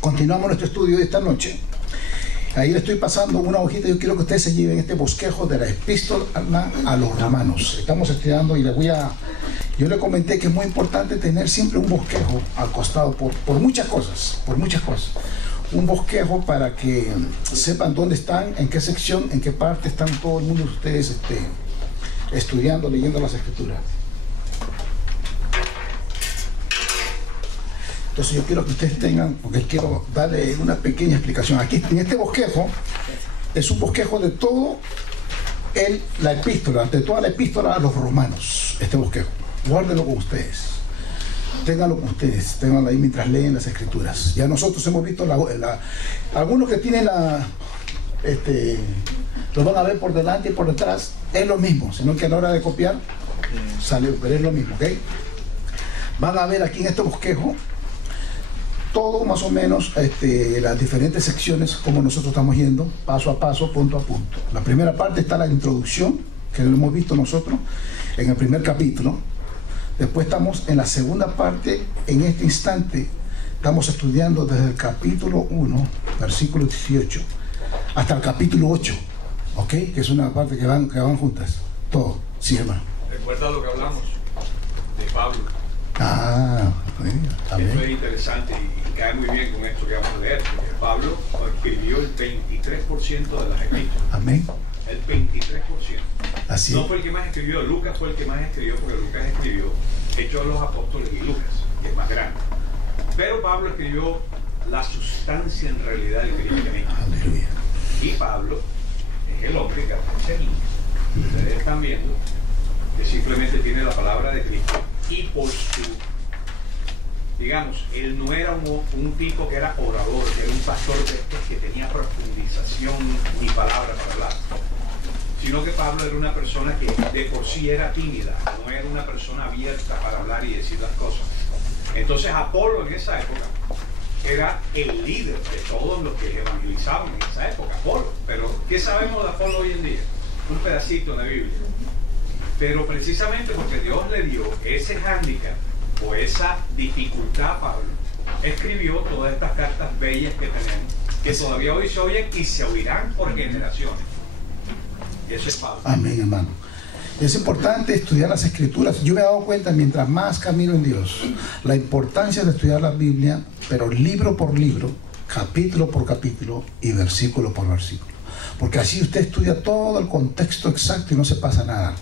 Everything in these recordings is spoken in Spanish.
Continuamos nuestro estudio de esta noche. Ahí le estoy pasando una hojita. Yo quiero que ustedes se lleven este bosquejo de la epístola a los romanos. Estamos estudiando y yo le comenté que es muy importante tener siempre un bosquejo al costado por muchas cosas, un bosquejo para que sepan dónde están, en qué sección, en qué parte están todo el mundo de ustedes estudiando, leyendo las escrituras. Entonces yo quiero que ustedes tengan, porque quiero darle una pequeña explicación. Aquí en este bosquejo es un bosquejo de todo la epístola, de toda la epístola a los romanos. Este bosquejo, guárdenlo con ustedes, ténganlo con ustedes, ténganlo ahí mientras leen las escrituras. Ya nosotros hemos visto algunos que tienen lo van a ver por delante y por detrás, es lo mismo, sino que a la hora de copiar sale, pero es lo mismo, ¿ok? Van a ver aquí en este bosquejo todo más o menos las diferentes secciones como nosotros estamos yendo paso a paso, punto a punto. La primera parte está la introducción, que lo hemos visto nosotros en el primer capítulo. Después estamos en la segunda parte. En este instante estamos estudiando desde el capítulo 1, versículo 18, hasta el capítulo 8, ¿ok? Que es una parte que van juntas, todo. Sí, hermano. Recuerda lo que hablamos de Pablo. Amén. Esto es interesante y cae muy bien con esto que vamos a leer, porque Pablo escribió el 23% de las epístolas. Amén. El 23%. Así no fue el que más escribió, Lucas fue el que más escribió, porque Lucas escribió Hechos de los Apóstoles y Lucas, que es más grande. Pero Pablo escribió la sustancia en realidad del cristianismo. Aleluya. Y Pablo es el hombre que aparece ahí. Ustedes están viendo que simplemente tiene la palabra de Cristo. Y por su, digamos, él no era un tipo que era orador, que era un pastor de estos que tenía profundización ni palabra para hablar, sino que Pablo era una persona que de por sí era tímida, no era una persona abierta para hablar y decir las cosas. Entonces Apolo en esa época era el líder de todos los que evangelizaban en esa época, Apolo. Pero ¿qué sabemos de Apolo hoy en día? Un pedacito en la Biblia. Pero precisamente porque Dios le dio ese hándicap o esa dificultad a Pablo, escribió todas estas cartas bellas que tenemos, que todavía hoy se oyen y se oirán por generaciones. Eso es Pablo. Amén, hermano. Es importante estudiar las escrituras. Yo me he dado cuenta, mientras más camino en Dios, la importancia de estudiar la Biblia, pero libro por libro, capítulo por capítulo y versículo por versículo. Porque así usted estudia todo el contexto exacto y no se pasa nada.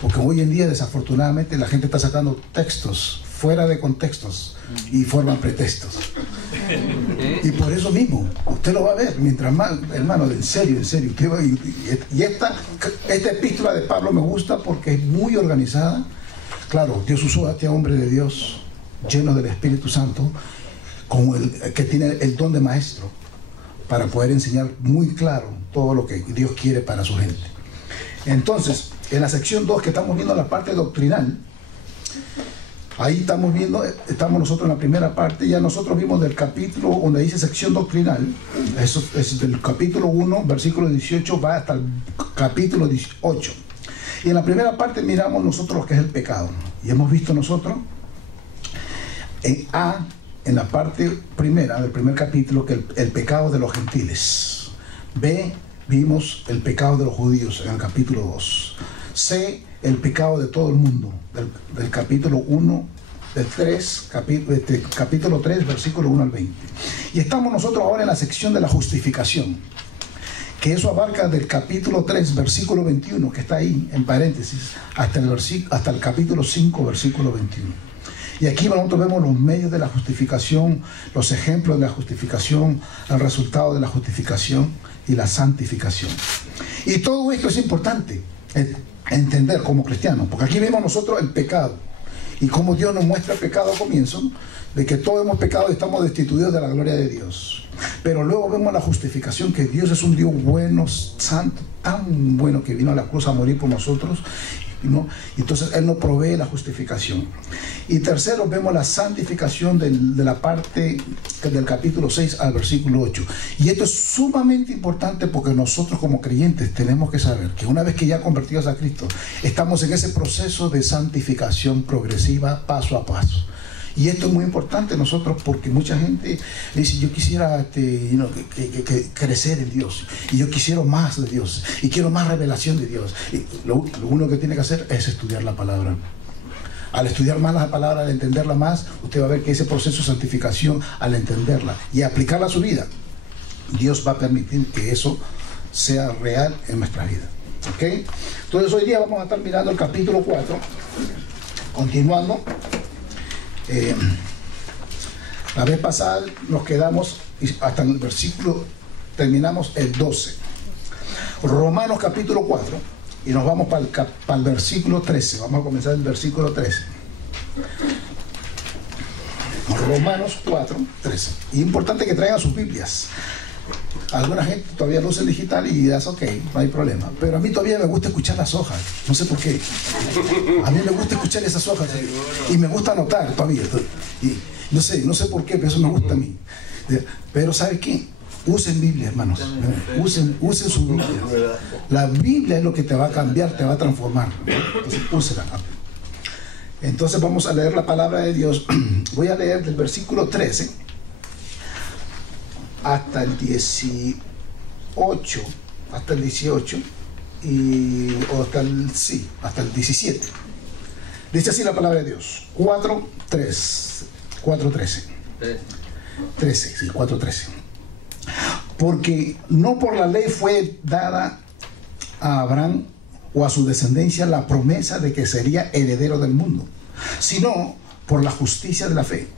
Porque hoy en día, desafortunadamente, la gente está sacando textos fuera de contextos y forman pretextos. Y por eso mismo, usted lo va a ver, mientras más, hermano, en serio, usted va, y esta epístola de Pablo me gusta porque es muy organizada. Claro, Dios usó a este hombre de Dios, lleno del Espíritu Santo, que tiene el don de maestro, para poder enseñar muy claro todo lo que Dios quiere para su gente. Entonces, en la sección 2, que estamos viendo la parte doctrinal, ahí estamos nosotros en la primera parte. Ya nosotros vimos del capítulo donde dice sección doctrinal, eso es del capítulo 1, versículo 18, va hasta el capítulo 18. Y en la primera parte miramos nosotros lo que es el pecado. Y hemos visto nosotros en la parte primera del primer capítulo, que el pecado de los gentiles. B, vimos el pecado de los judíos en el capítulo 2. C, el pecado de todo el mundo, del capítulo 1, del 3, capítulo 3, versículo 1 al 20. Y estamos nosotros ahora en la sección de la justificación, que eso abarca del capítulo 3, versículo 21, que está ahí en paréntesis, hasta el capítulo 5, versículo 21. Y aquí nosotros vemos los medios de la justificación, los ejemplos de la justificación, el resultado de la justificación y la santificación. Y todo esto es importante entender como cristianos, porque aquí vemos nosotros el pecado y cómo Dios nos muestra el pecado al comienzo, de que todos hemos pecado y estamos destituidos de la gloria de Dios. Pero luego vemos la justificación, que Dios es un Dios bueno, santo, tan bueno, que vino a la cruz a morir por nosotros, ¿no? Entonces Él nos provee la justificación. Y tercero, vemos la santificación de la parte del capítulo 6 al versículo 8. Y esto es sumamente importante, porque nosotros como creyentes tenemos que saber que una vez que ya convertidos a Cristo, estamos en ese proceso de santificación progresiva, paso a paso. Y esto es muy importante nosotros, porque mucha gente dice, yo quisiera crecer en Dios, y yo quisiera más de Dios, y quiero más revelación de Dios. Y lo único que tiene que hacer es estudiar la palabra. Al estudiar más la palabra, al entenderla más, usted va a ver que ese proceso de santificación, al entenderla y aplicarla a su vida, Dios va a permitir que eso sea real en nuestra vida. ¿Ok? Entonces hoy día vamos a estar mirando el capítulo 4, continuando. La vez pasada nos quedamos hasta el versículo, terminamos el 12. Romanos capítulo 4, y nos vamos para el versículo 13. Vamos a comenzar el versículo 13. Romanos 4, 13. Y es importante que traigan sus Biblias. Alguna gente todavía lo usa digital y das ok, no hay problema. Pero a mí todavía me gusta escuchar las hojas. No sé por qué. A mí me gusta escuchar esas hojas y me gusta anotar todavía. Y no sé por qué, pero eso me gusta a mí. Pero ¿sabe qué? Usen Biblia, hermanos. Usen su Biblia. La Biblia es lo que te va a cambiar, te va a transformar. Entonces, úsela. Entonces vamos a leer la palabra de Dios. Voy a leer del versículo 13 hasta el 18, hasta el 18 y hasta el 17. Dice así la palabra de Dios. 4:13. 4:13. Porque no por la ley fue dada a Abraham o a su descendencia la promesa de que sería heredero del mundo, sino por la justicia de la fe.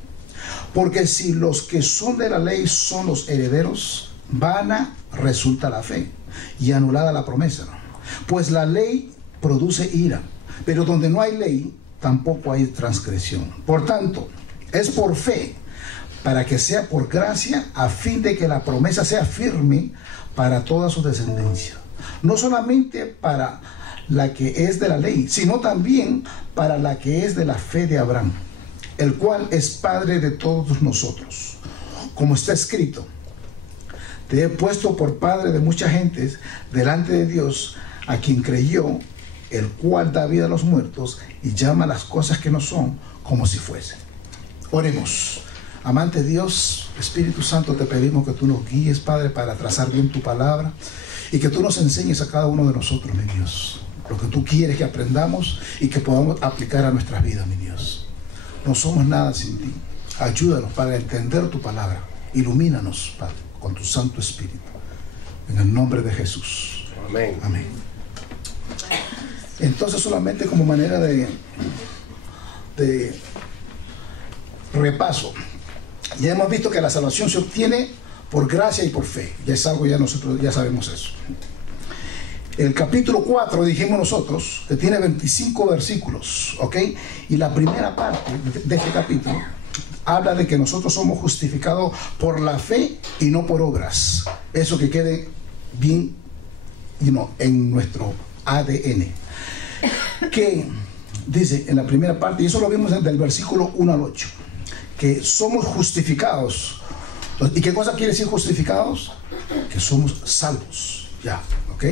Porque si los que son de la ley son los herederos, vana resulta la fe y anulada la promesa. Pues la ley produce ira, pero donde no hay ley, tampoco hay transgresión. Por tanto, es por fe, para que sea por gracia, a fin de que la promesa sea firme para toda su descendencia. No solamente para la que es de la ley, sino también para la que es de la fe de Abraham, el cual es Padre de todos nosotros. Como está escrito, te he puesto por padre de muchas gentes delante de Dios, a quien creyó, el cual da vida a los muertos y llama las cosas que no son como si fuesen. Oremos. Amante Dios, Espíritu Santo, te pedimos que tú nos guíes, Padre, para trazar bien tu palabra y que tú nos enseñes a cada uno de nosotros, mi Dios, lo que tú quieres que aprendamos y que podamos aplicar a nuestras vidas, mi Dios. No somos nada sin ti. Ayúdanos, Padre, a entender tu palabra. Ilumínanos, Padre, con tu Santo Espíritu. En el nombre de Jesús. Amén. Amén. Entonces, solamente como manera de repaso, ya hemos visto que la salvación se obtiene por gracia y por fe. Ya es algo, ya nosotros ya sabemos eso. El capítulo 4, dijimos nosotros, que tiene 25 versículos, ¿ok? Y la primera parte de este capítulo habla de que nosotros somos justificados por la fe y no por obras. Eso que quede bien, en nuestro ADN. Que dice en la primera parte, y eso lo vimos del versículo 1 al 8, que somos justificados. ¿Y qué cosa quiere decir justificados? Que somos salvos, ya, ¿ok?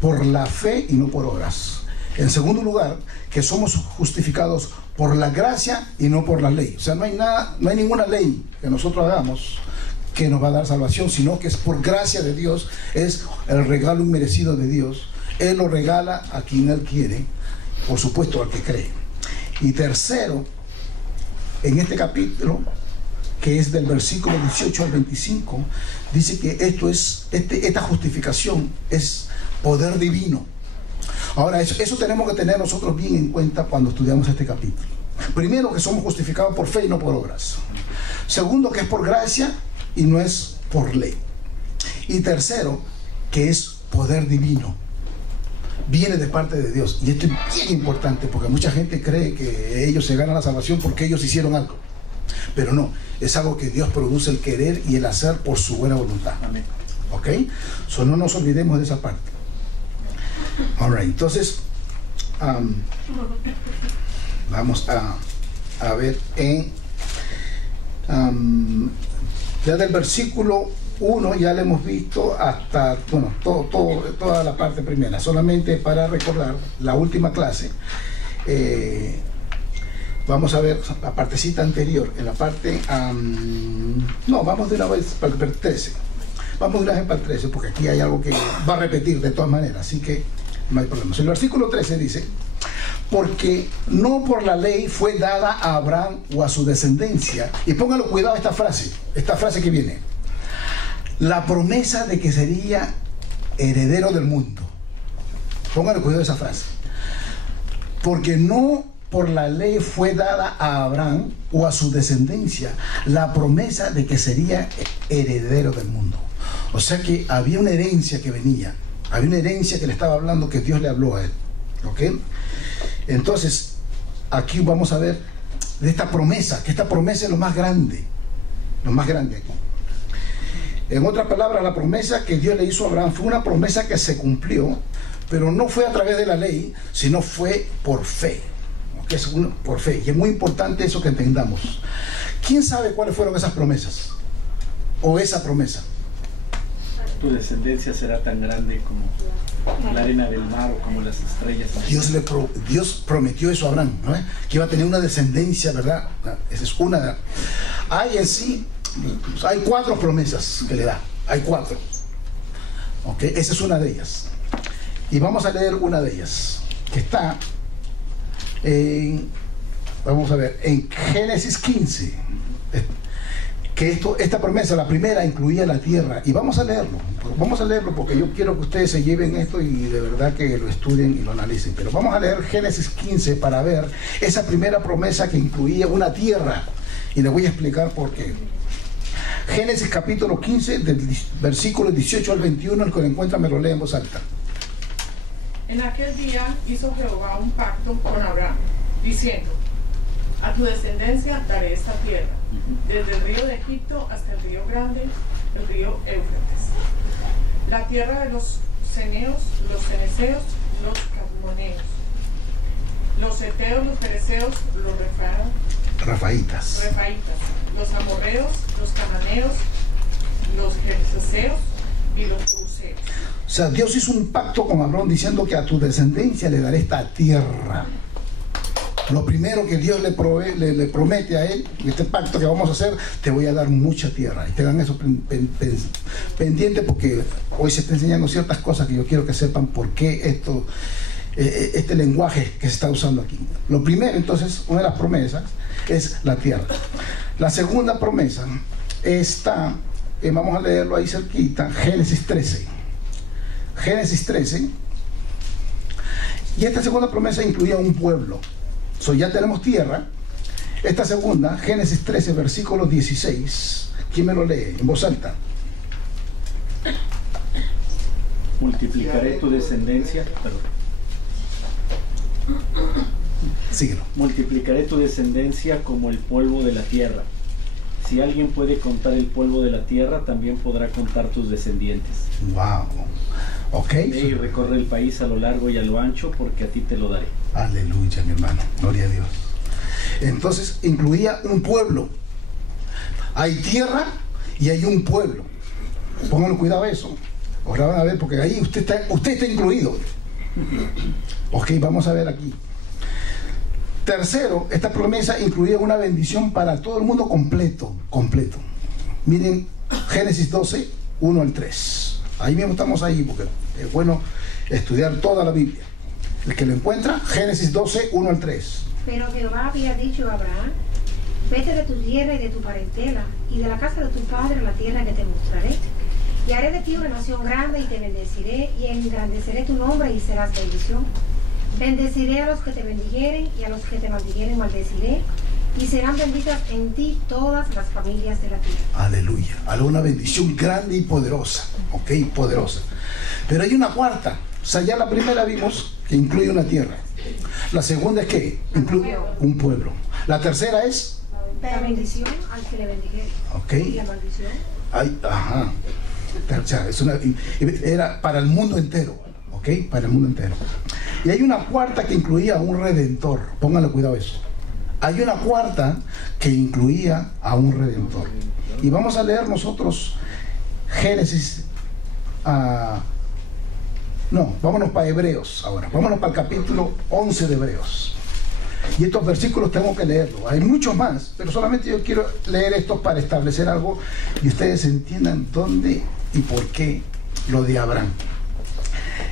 Por la fe y no por obras. En segundo lugar, que somos justificados por la gracia y no por la ley. O sea, no hay ninguna ley que nosotros hagamos que nos va a dar salvación, sino que es por gracia de Dios, es el regalo inmerecido de Dios. Él lo regala a quien Él quiere, por supuesto al que cree. Y tercero, en este capítulo, que es del versículo 18 al 25, dice que esta justificación es poder divino. Ahora, eso tenemos que tener nosotros bien en cuenta cuando estudiamos este capítulo. Primero, que somos justificados por fe y no por obras. Segundo, que es por gracia y no es por ley. Y tercero, que es poder divino. Viene de parte de Dios. Y esto es bien importante, porque mucha gente cree que ellos se ganan la salvación porque ellos hicieron algo. Pero no, es algo que Dios produce, el querer y el hacer por su buena voluntad. Amén. ¿Ok? So, no nos olvidemos de esa parte. Alright, entonces vamos a ver ya del versículo 1 ya le hemos visto hasta, toda la parte primera. Solamente para recordar la última clase, Vamos a ver la partecita anterior, en la parte... no, vamos de una vez para el 13. Vamos de una vez para el 13, porque aquí hay algo que va a repetir de todas maneras, así que no hay problema. El versículo 13 dice: porque no por la ley fue dada a Abraham o a su descendencia. Y póngalo cuidado esta frase que viene. La promesa de que sería heredero del mundo. Póngalo cuidado esa frase. Porque no por la ley fue dada a Abraham o a su descendencia la promesa de que sería heredero del mundo. O sea que había una herencia que venía. Había una herencia que le estaba hablando, que Dios le habló a él. ¿Ok? Entonces, aquí vamos a ver de esta promesa, que esta promesa es lo más grande aquí. En otras palabras, la promesa que Dios le hizo a Abraham fue una promesa que se cumplió, pero no fue a través de la ley, sino fue por fe. ¿Okay? Por fe. Y es muy importante eso que entendamos. ¿Quién sabe cuáles fueron esas promesas? O esa promesa. Tu descendencia será tan grande como la arena del mar o como las estrellas. Dios prometió eso a Abraham, ¿no? Que iba a tener una descendencia, ¿verdad? Esa es una. Hay en sí, hay 4 promesas que le da. Hay 4. ¿Ok? Esa es una de ellas. Y vamos a leer una de ellas, que está en, vamos a ver, en Génesis 15. Que esta promesa, la primera, incluía la tierra. Y vamos a leerlo porque yo quiero que ustedes se lleven esto y de verdad que lo estudien y lo analicen. Pero vamos a leer Génesis 15 para ver esa primera promesa que incluía una tierra. Y les voy a explicar por qué. Génesis capítulo 15, del versículo 18 al 21, el que lo encuentra me lo lee en voz alta. En aquel día hizo Jehová un pacto con Abraham, diciendo: a tu descendencia daré esta tierra, desde el río de Egipto hasta el río grande, el río Éufrates, la tierra de los ceneos, los ceneseos, los cadmoneos, los heteos, los fereceos, los rafaitas, los amorreos, los cananeos, los gergeseos y los jebuseos. O sea, Dios hizo un pacto con Abraham diciendo que a tu descendencia le daré esta tierra. Lo primero que Dios le promete a él, este pacto que vamos a hacer, te voy a dar mucha tierra. Y tengan eso pendiente, porque hoy se está enseñando ciertas cosas que yo quiero que sepan por qué este lenguaje que se está usando aquí. Lo primero, entonces, una de las promesas es la tierra. La segunda promesa está, vamos a leerlo ahí cerquita, Génesis 13. Génesis 13. Y esta segunda promesa incluía un pueblo. Ya tenemos tierra. Esta segunda, Génesis 13, versículo 16. ¿Quién me lo lee en voz alta? Multiplicaré tu descendencia. Síguelo. Multiplicaré tu descendencia como el polvo de la tierra. Si alguien puede contar el polvo de la tierra, también podrá contar tus descendientes. Wow. Ok. Ve y recorre el país a lo largo y a lo ancho, porque a ti te lo daré. Aleluya, mi hermano. Gloria a Dios. Entonces incluía un pueblo. Hay tierra y hay un pueblo. Pónganle cuidado a eso. Ahora van a ver, porque ahí usted está incluido. Ok, vamos a ver aquí. Tercero, esta promesa incluía una bendición para todo el mundo completo. Miren Génesis 12, 1 al 3. Ahí mismo estamos ahí, porque es bueno estudiar toda la Biblia. El que lo encuentra, Génesis 12, 1 al 3. Pero Jehová había dicho a Abraham: vete de tu tierra y de tu parentela, y de la casa de tu padre a la tierra que te mostraré. Y haré de ti una nación grande, y te bendeciré, y engrandeceré tu nombre, y serás bendición. Bendeciré a los que te bendijeren, y a los que te maldijeren maldeciré, y serán benditas en ti todas las familias de la tierra. Aleluya. Una bendición grande y poderosa. Ok, poderosa. Pero hay una cuarta. O sea, ya la primera vimos que incluye una tierra. La segunda es que incluye un pueblo. La tercera es la bendición al que le bendijere. Ok. Y la maldición. Ay, ajá. O sea, era para el mundo entero. Ok, para el mundo entero. Y hay una cuarta que incluía a un redentor. Pónganle cuidado a eso. Hay una cuarta que incluía a un redentor. Y vamos a leer nosotros Génesis. No, vámonos para Hebreos ahora. Vámonos para el capítulo 11 de Hebreos. Y estos versículos tengo que leerlos. Hay muchos más, pero solamente yo quiero leer estos para establecer algo y ustedes entiendan dónde y por qué lo de Abraham.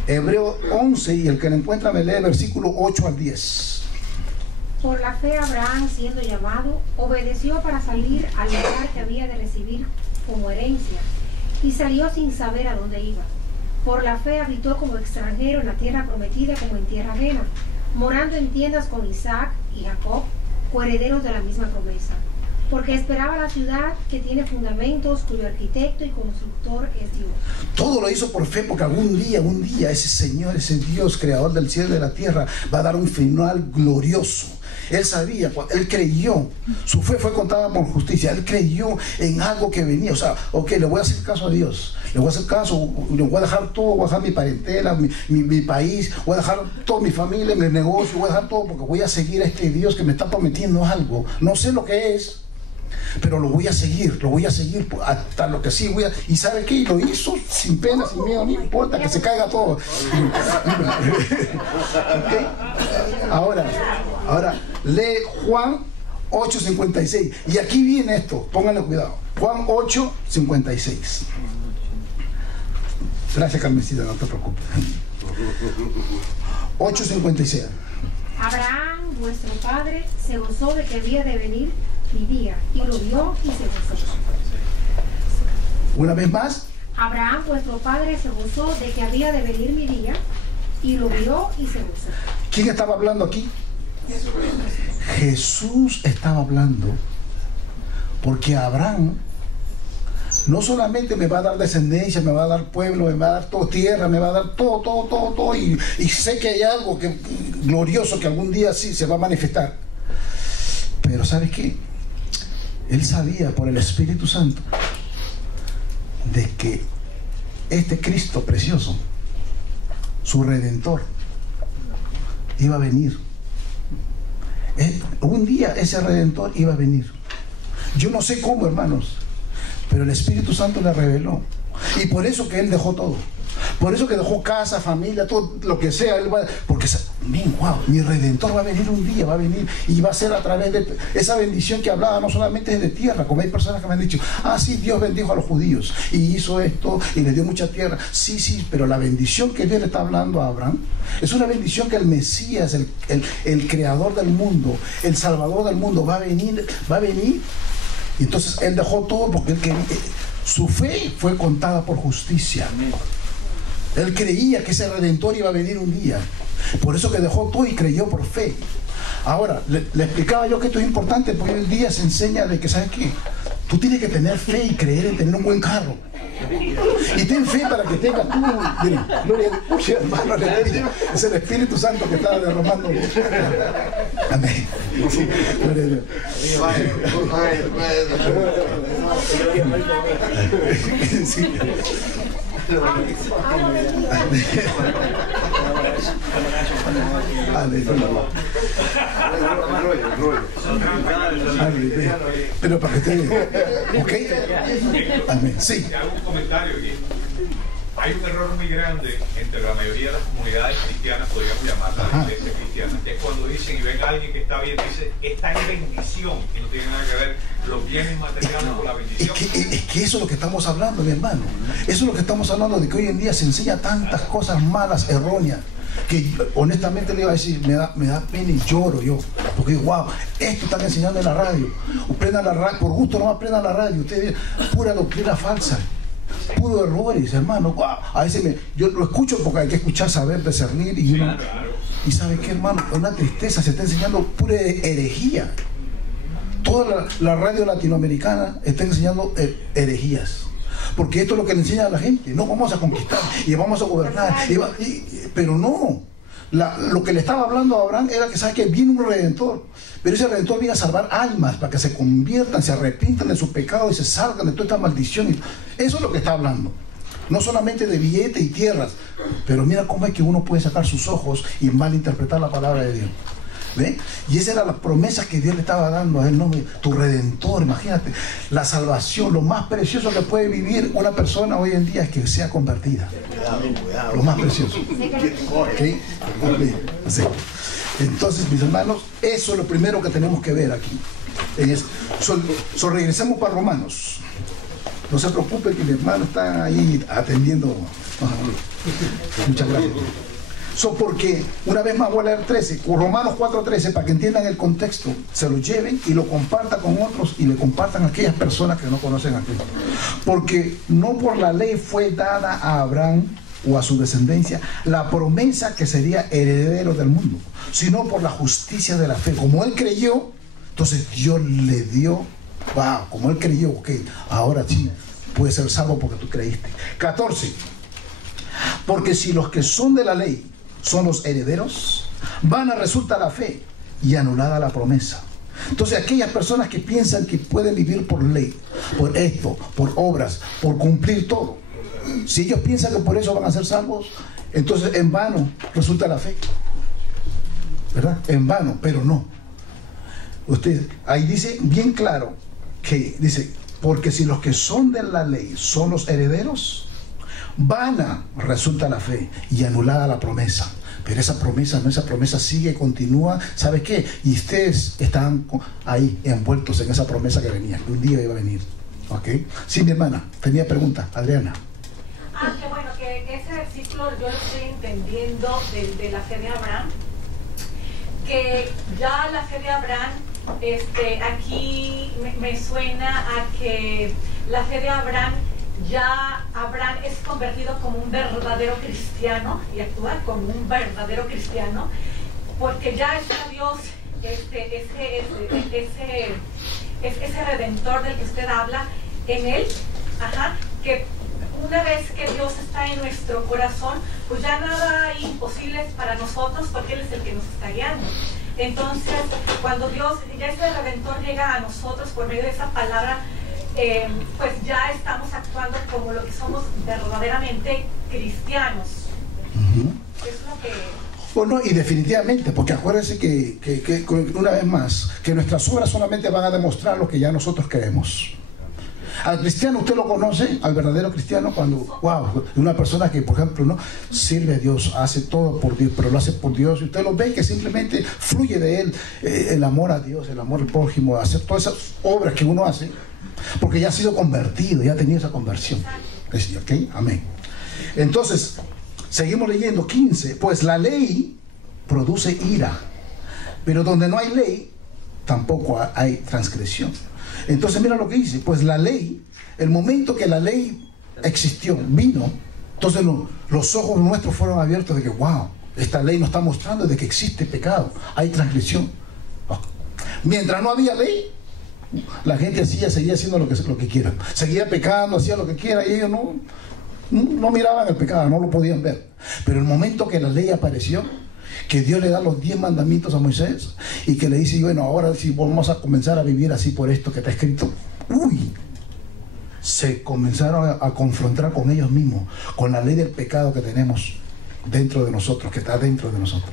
Hebreo 11, y el que lo encuentra me lee versículo 8 al 10. Por la fe Abraham, siendo llamado, obedeció para salir al lugar que había de recibir como herencia, y salió sin saber a dónde iba. Por la fe habitó como extranjero en la tierra prometida como en tierra ajena, morando en tiendas con Isaac y Jacob, coherederos de la misma promesa, porque esperaba la ciudad que tiene fundamentos, cuyo arquitecto y constructor es Dios. Todo lo hizo por fe, porque algún día ese Señor, ese Dios creador del cielo y de la tierra va a dar un final glorioso. Él sabía, él creyó, su fe fue contada por justicia, él creyó en algo que venía. O sea, ok, le voy a hacer caso a Dios, le voy a hacer caso, le voy a dejar todo, voy a dejar mi parentela, mi país, voy a dejar toda mi familia, mi negocio, voy a dejar todo porque voy a seguir a este Dios que me está prometiendo algo. No sé lo que es, pero lo voy a seguir hasta lo que sí ¿y sabe qué? Lo hizo sin pena, sin miedo, no importa que se caiga todo. ¿Okay? Ahora lee Juan 8:56, y aquí viene esto, pónganle cuidado. Juan 8:56. Gracias, Carmencita, no te preocupes. 8:56. Abraham, vuestro padre, se gozó de que había de venir mi día, y lo vio y se gozó. Una vez más. Abraham, vuestro padre, se gozó de que había de venir mi día, y lo vio y se gozó. ¿Quién estaba hablando aquí? Jesús estaba hablando, porque Abraham no solamente me va a dar descendencia, me va a dar pueblo, me va a dar todo, tierra, me va a dar todo, y sé que hay algo glorioso que algún día sí se va a manifestar. Pero ¿sabes qué? Él sabía por el Espíritu Santo de que este Cristo precioso, su Redentor, iba a venir. Un día ese Redentor iba a venir. Yo no sé cómo, hermanos, pero el Espíritu Santo le reveló. Y por eso que Él dejó todo. Por eso que dejó casa, familia, todo lo que sea. Él va, porque, wow, mi Redentor va a venir un día, va a venir y va a ser a través de esa bendición que hablaba, no solamente es de tierra, como hay personas que me han dicho, sí, Dios bendijo a los judíos y hizo esto y les dio mucha tierra. Sí, pero la bendición que Dios le está hablando a Abraham es una bendición que el Mesías, el creador del mundo, el salvador del mundo, va a venir. Y entonces Él dejó todo porque su fe fue contada por justicia. Él creía que ese Redentor iba a venir un día. Por eso que dejó todo y creyó por fe. Ahora, le explicaba yo que esto es importante porque hoy en día se enseña de que, ¿sabes qué? Tú tienes que tener fe y creer en tener un buen carro. Y ten fe para que tengas tú. Miren, gloria a Dios, hermano, es el Espíritu Santo que está derramando. Amén. Sí, gloria a Dios. Sí. Pero para que te diga, ¿ok? Amén. Sí. Hago un comentario aquí. Hay un error muy grande entre la mayoría de las comunidades cristianas, podríamos llamarlas iglesias cristianas, que es cuando dicen y ven a alguien que está bien, dice, esta es bendición, y no tiene nada que ver los bienes materiales con la bendición. Es que eso es lo que estamos hablando, mi hermano. Eso es lo que estamos hablando, de que hoy en día se enseña tantas cosas malas, erróneas, que honestamente le iba a decir, me da pena y lloro yo, porque digo, wow, esto están enseñando en la radio. Prendan la radio, por gusto no prendan la radio, ustedes, pura doctrina falsa. Puros errores, hermano. Wow. A veces yo lo escucho porque hay que escuchar, saber, discernir. Y ¿sabe qué, hermano? Es una tristeza, se está enseñando pura herejía. Toda la radio latinoamericana está enseñando herejías. Porque esto es lo que le enseña a la gente. No, vamos a conquistar y vamos a gobernar. Pero no. Lo que le estaba hablando a Abraham era que, ¿sabe qué? Viene un Redentor. Pero ese Redentor viene a salvar almas para que se conviertan, se arrepientan de sus pecados y se salgan de toda esta maldición. Eso es lo que está hablando. No solamente de billetes y tierras. Pero mira cómo es que uno puede sacar sus ojos y malinterpretar la palabra de Dios. ¿Ve? Y esa era la promesa que Dios le estaba dando a él, ¿no? Tu Redentor, imagínate, la salvación, lo más precioso que puede vivir una persona hoy en día es que sea convertida. Cuidado. Lo más precioso. ¿Okay? Sí. Entonces, mis hermanos, eso es lo primero que tenemos que ver aquí. Regresemos para Romanos. No se preocupe que mi hermano está ahí atendiendo. Muchas gracias. Porque una vez más voy a leer 13, Romanos 4:13, para que entiendan el contexto, se lo lleven y lo compartan con otros y le compartan a aquellas personas que no conocen a Cristo. Porque no por la ley fue dada a Abraham o a su descendencia la promesa que sería heredero del mundo, sino por la justicia de la fe. Como él creyó, entonces Dios le dio, como él creyó, ok, ahora sí, puedes ser salvo porque tú creíste. 14, porque si los que son de la ley son los herederos, vana resulta la fe y anulada la promesa. Entonces aquellas personas que piensan que pueden vivir por ley, por esto, por obras, por cumplir todo, si ellos piensan que por eso van a ser salvos, entonces en vano resulta la fe, ¿verdad? En vano, pero no. Usted ahí dice bien claro que dice, porque si los que son de la ley son los herederos, vana resulta la fe y anulada la promesa. Pero esa promesa sigue, continúa. ¿Sabe qué? Y ustedes están ahí envueltos en esa promesa que venía, que un día iba a venir. ¿Ok? Sí, mi hermana, tenía pregunta, Adriana. Qué bueno, que ese versículo yo lo estoy entendiendo de la fe de Abraham, que ya la fe de Abraham, aquí me suena a que la fe de Abraham, ya Abraham es convertido como un verdadero cristiano y actúa como un verdadero cristiano, porque ya está Dios, ese redentor del que usted habla, en él, que una vez que Dios está en nuestro corazón, pues ya nada hay imposible para nosotros, porque Él es el que nos está guiando. Entonces, cuando Dios, ya ese redentor llega a nosotros por medio de esa palabra, pues ya estamos actuando como lo que somos verdaderamente cristianos. Es lo que... Bueno, y definitivamente, porque acuérdense que una vez más, que nuestras obras solamente van a demostrar lo que ya nosotros creemos. Al cristiano, usted lo conoce, al verdadero cristiano, cuando, una persona que, por ejemplo, no sirve a Dios, hace todo por Dios, pero lo hace por Dios, y usted lo ve que simplemente fluye de él el amor a Dios, el amor al prójimo, hacer todas esas obras que uno hace, porque ya ha sido convertido, ya ha tenido esa conversión. ¿Ok? Amén. Entonces, seguimos leyendo 15. Pues la ley produce ira, pero donde no hay ley, tampoco hay transgresión. Entonces mira lo que dice, pues la ley, el momento que la ley existió, vino, entonces los ojos nuestros fueron abiertos de que, esta ley nos está mostrando de que existe pecado, hay transgresión. Mientras no había ley, la gente seguía haciendo lo que quiera, seguía pecando, hacía lo que quiera, y ellos no miraban el pecado, no lo podían ver. Pero el momento que la ley apareció, que Dios le da los 10 mandamientos a Moisés y que le dice, bueno, ahora si vamos a comenzar a vivir así por esto que está escrito, se comenzaron a confrontar con ellos mismos, con la ley del pecado que tenemos dentro de nosotros, que está dentro de nosotros.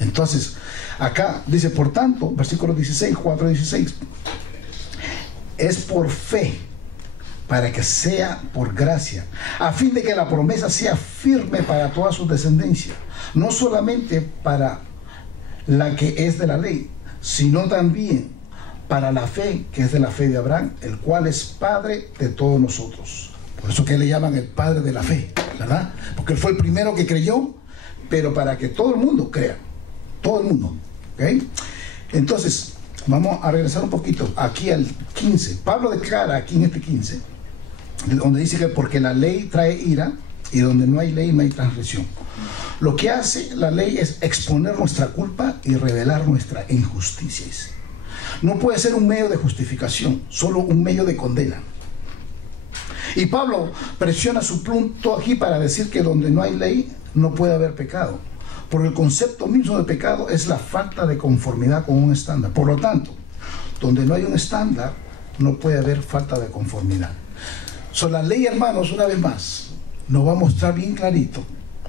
Entonces, acá dice, por tanto, versículo 16, 4:16, es por fe, para que sea por gracia, a fin de que la promesa sea firme para toda su descendencia, no solamente para la que es de la ley, sino también para la fe que es de la fe de Abraham, el cual es padre de todos nosotros. Por eso que le llaman el padre de la fe, ¿verdad? Porque él fue el primero que creyó, pero para que todo el mundo crea, todo el mundo, ¿ok? Entonces, vamos a regresar un poquito aquí al 15. Pablo declara aquí en este 15, donde dice que porque la ley trae ira y donde no hay ley no hay transgresión. Lo que hace la ley es exponer nuestra culpa y revelar nuestra injusticia. No puede ser un medio de justificación, solo un medio de condena. Y Pablo presiona su punto aquí para decir que donde no hay ley no puede haber pecado, porque el concepto mismo de pecado es la falta de conformidad con un estándar. Por lo tanto, donde no hay un estándar no puede haber falta de conformidad. La ley, hermanos, una vez más nos va a mostrar bien clarito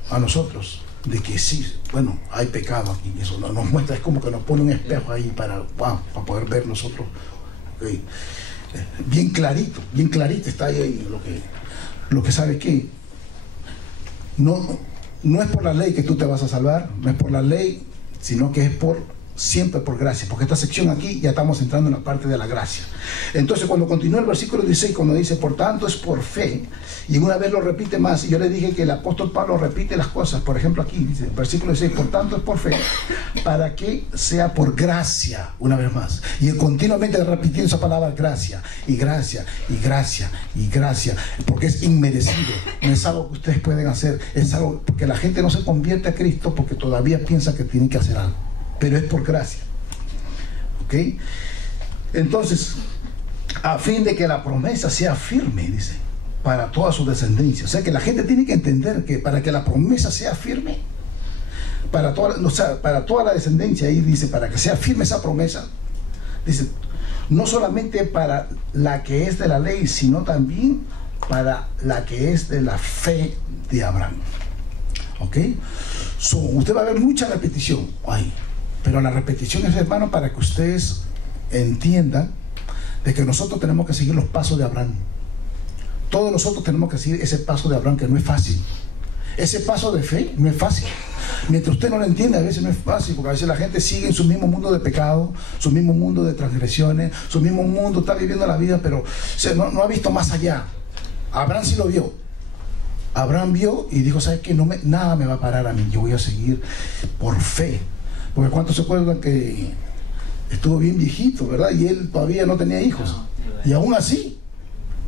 a nosotros de que sí, bueno, hay pecado aquí. Eso nos muestra, es como que nos pone un espejo ahí para poder ver nosotros. Okay. Bien clarito está ahí lo que sabe que no es por la ley que tú te vas a salvar, no es por la ley sino que es siempre por gracia, porque esta sección aquí ya estamos entrando en la parte de la gracia. Entonces cuando continúa el versículo 16, cuando dice por tanto es por fe, y una vez lo repite más, y yo le dije que el apóstol Pablo repite las cosas. Por ejemplo aquí dice, versículo 16, por tanto es por fe, para que sea por gracia, una vez más, y él continuamente repitiendo esa palabra gracia, y gracia, y gracia, y gracia, porque es inmerecido, no es algo que ustedes pueden hacer, es algo, porque la gente no se convierte a Cristo porque todavía piensa que tienen que hacer algo, pero es por gracia. ¿Ok? Entonces, a fin de que la promesa sea firme, dice, para toda su descendencia. O sea que la gente tiene que entender que para que la promesa sea firme, para toda la descendencia, ahí dice, para que sea firme esa promesa, dice, no solamente para la que es de la ley, sino también para la que es de la fe de Abraham. ¿Ok? Usted va a ver mucha repetición ahí. Pero la repetición es, hermano, para que ustedes entiendan de que nosotros tenemos que seguir los pasos de Abraham. Todos nosotros tenemos que seguir ese paso de Abraham, que no es fácil. Ese paso de fe no es fácil. Mientras usted no lo entiende, a veces no es fácil, porque a veces la gente sigue en su mismo mundo de pecado, su mismo mundo de transgresiones, su mismo mundo, está viviendo la vida, pero no ha visto más allá. Abraham sí lo vio. Abraham vio y dijo, ¿sabes qué? Nada me va a parar a mí, yo voy a seguir por fe. Porque ¿cuántos se acuerdan que estuvo bien viejito, verdad? Y él todavía no tenía hijos. Y aún así,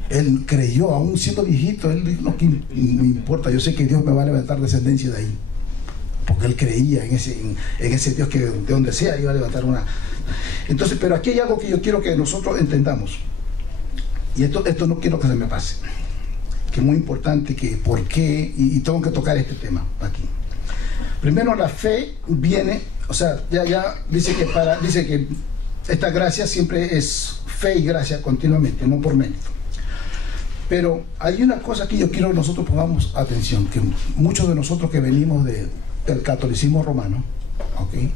él creyó, aún siendo viejito, él dijo, no, me importa, yo sé que Dios me va a levantar descendencia de ahí. Porque él creía en ese Dios que de donde sea iba a levantar una. Entonces, pero aquí hay algo que yo quiero que nosotros entendamos. Y esto no quiero que se me pase. Que es muy importante, que por qué, y tengo que tocar este tema aquí. Primero, la fe viene, o sea, ya dice que esta gracia siempre es fe y gracia continuamente, no por mérito. Pero hay una cosa que yo quiero que nosotros pongamos atención, que muchos de nosotros que venimos del catolicismo romano, ¿okay?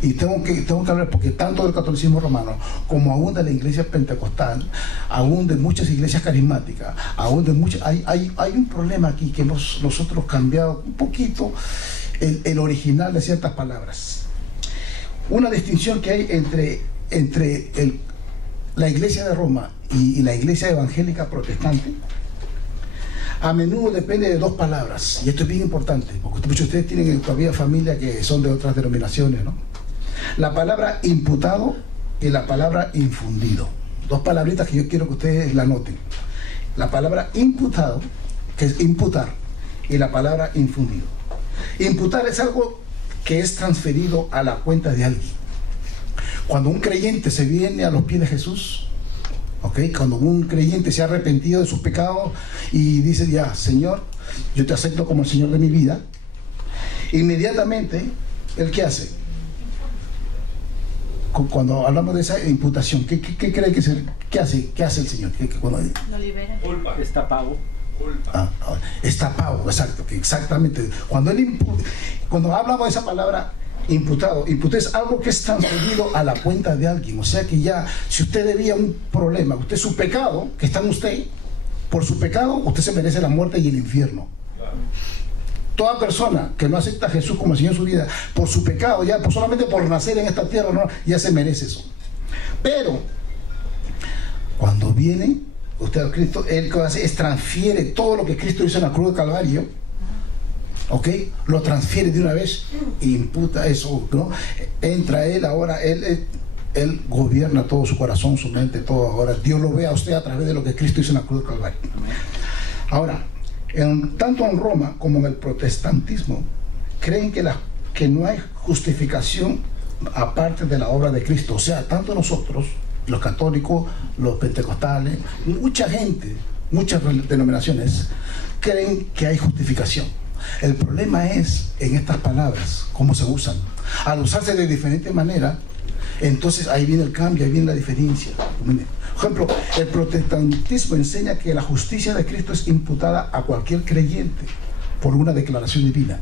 Y tengo que hablar, porque tanto del catolicismo romano como aún de la iglesia pentecostal, aún de muchas iglesias carismáticas, aún de muchas, hay un problema aquí que nosotros cambiado un poquito el original de ciertas palabras. Una distinción que hay entre la iglesia de Roma y la iglesia evangélica protestante a menudo depende de dos palabras, y esto es bien importante porque muchos de ustedes tienen todavía familia que son de otras denominaciones, ¿no? La palabra imputado y la palabra infundido, dos palabritas que yo quiero que ustedes la noten. La palabra imputado, que es imputar, y la palabra infundido. Imputar es algo que es transferido a la cuenta de alguien. Cuando un creyente se viene a los pies de Jesús, ¿okay? Cuando un creyente se ha arrepentido de sus pecados y dice, ya, Señor, yo te acepto como el Señor de mi vida, inmediatamente, ¿él qué hace? Cuando hablamos de esa imputación, ¿qué cree que hace el Señor? Cuando Lo libera. Culpa. Está pago. Está pago, exacto, exactamente. Cuando hablamos de esa palabra imputado es algo que es transferido a la cuenta de alguien. O sea que ya, si usted debía un problema, su pecado que está en usted, por su pecado usted se merece la muerte y el infierno. Claro. Toda persona que no acepta a Jesús como el Señor de su vida, por su pecado, ya solamente por nacer en esta tierra, no, ya se merece eso. Pero cuando viene usted a Cristo, él lo que hace es transfiere todo lo que Cristo hizo en la cruz de Calvario, ¿ok? Lo transfiere de una vez e imputa eso, ¿no? Entra él, ahora él gobierna todo su corazón, su mente, todo. Ahora Dios lo ve a usted a través de lo que Cristo hizo en la cruz de Calvario. Ahora, tanto en Roma como en el protestantismo, creen que no hay justificación aparte de la obra de Cristo. O sea, tanto nosotros, los católicos, los pentecostales, mucha gente, muchas denominaciones creen que hay justificación. El problema es en estas palabras, cómo se usan. Al usarse de diferente manera, entonces ahí viene el cambio, ahí viene la diferencia. Por ejemplo, el protestantismo enseña que la justicia de Cristo es imputada a cualquier creyente por una declaración divina,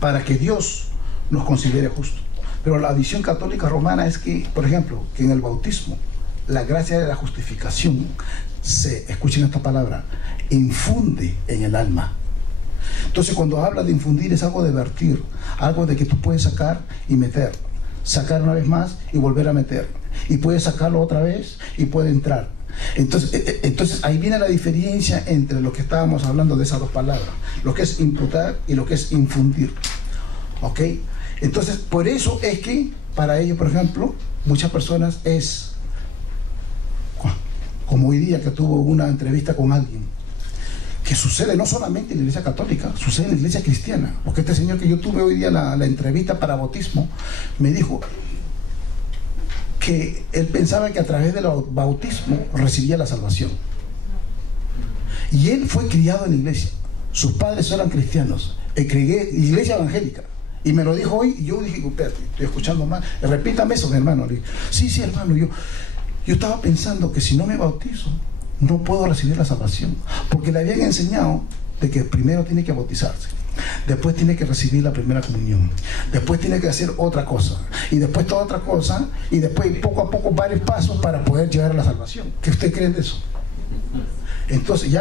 para que Dios nos considere justos. Pero la visión católica romana es que, por ejemplo, que en el bautismo, la gracia de la justificación escuchen esta palabra, infunde en el alma. Entonces, cuando habla de infundir, es algo de vertir, algo de que tú puedes sacar y meter, sacar una vez más y volver a meter, y puedes sacarlo otra vez y puede entrar. Entonces ahí viene la diferencia entre lo que estábamos hablando de esas dos palabras, lo que es imputar y lo que es infundir. ¿Ok? Entonces por eso es que para ellos, por ejemplo, muchas personas es como hoy día que tuvo una entrevista con alguien, que sucede no solamente en la iglesia católica, sucede en la iglesia cristiana, porque este señor que yo tuve hoy día la entrevista para bautismo, me dijo que él pensaba que a través del bautismo recibía la salvación, y él fue criado en la iglesia, sus padres eran cristianos, iglesia evangélica, y me lo dijo hoy, y yo dije, espérate, estoy escuchando mal, repítame eso, mi hermano. Le dije, sí, hermano, yo estaba pensando que si no me bautizo no puedo recibir la salvación, porque le habían enseñado de que primero tiene que bautizarse, después tiene que recibir la primera comunión, después tiene que hacer otra cosa, y después toda otra cosa, y después poco a poco varios pasos para poder llegar a la salvación. ¿Qué usted cree de eso? Entonces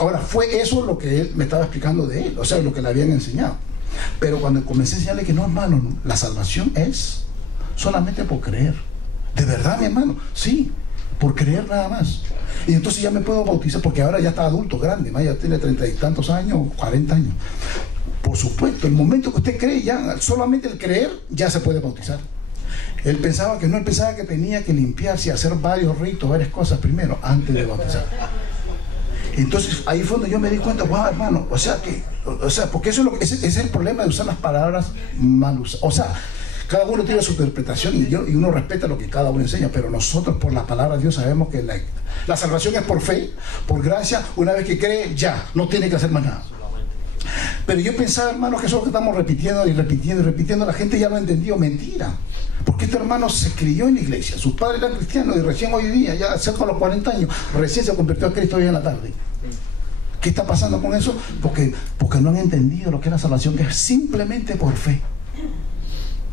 ahora fue eso lo que él me estaba explicando de él, o sea, lo que le habían enseñado. Pero cuando comencé a enseñarle que no, hermano, la salvación es solamente por creer. ¿De verdad, mi hermano? Sí, por creer nada más. Y entonces ya me puedo bautizar, porque ahora ya está adulto, grande, ya tiene 30 y tantos años, 40 años. Por supuesto, el momento que usted cree, ya solamente el creer ya se puede bautizar. Él pensaba que tenía que limpiarse y hacer varios ritos, varias cosas primero, antes de bautizar. Entonces ahí fue donde yo me di cuenta, wow, hermano, porque ese es el problema de usar las palabras mal usadas. O sea, cada uno tiene su interpretación y uno respeta lo que cada uno enseña, pero nosotros por la palabra de Dios sabemos que la salvación es por fe, por gracia. Una vez que cree, ya, no tiene que hacer más nada. Pero yo pensaba, hermano, que eso es lo que estamos repitiendo, la gente ya lo ha entendido. Mentira, porque este hermano se crió en la iglesia, sus padres eran cristianos y recién hoy día, ya cerca de los 40 años, recién se convirtió a Cristo hoy en la tarde. ¿Qué está pasando con eso? Porque no han entendido lo que es la salvación, que es simplemente por fe.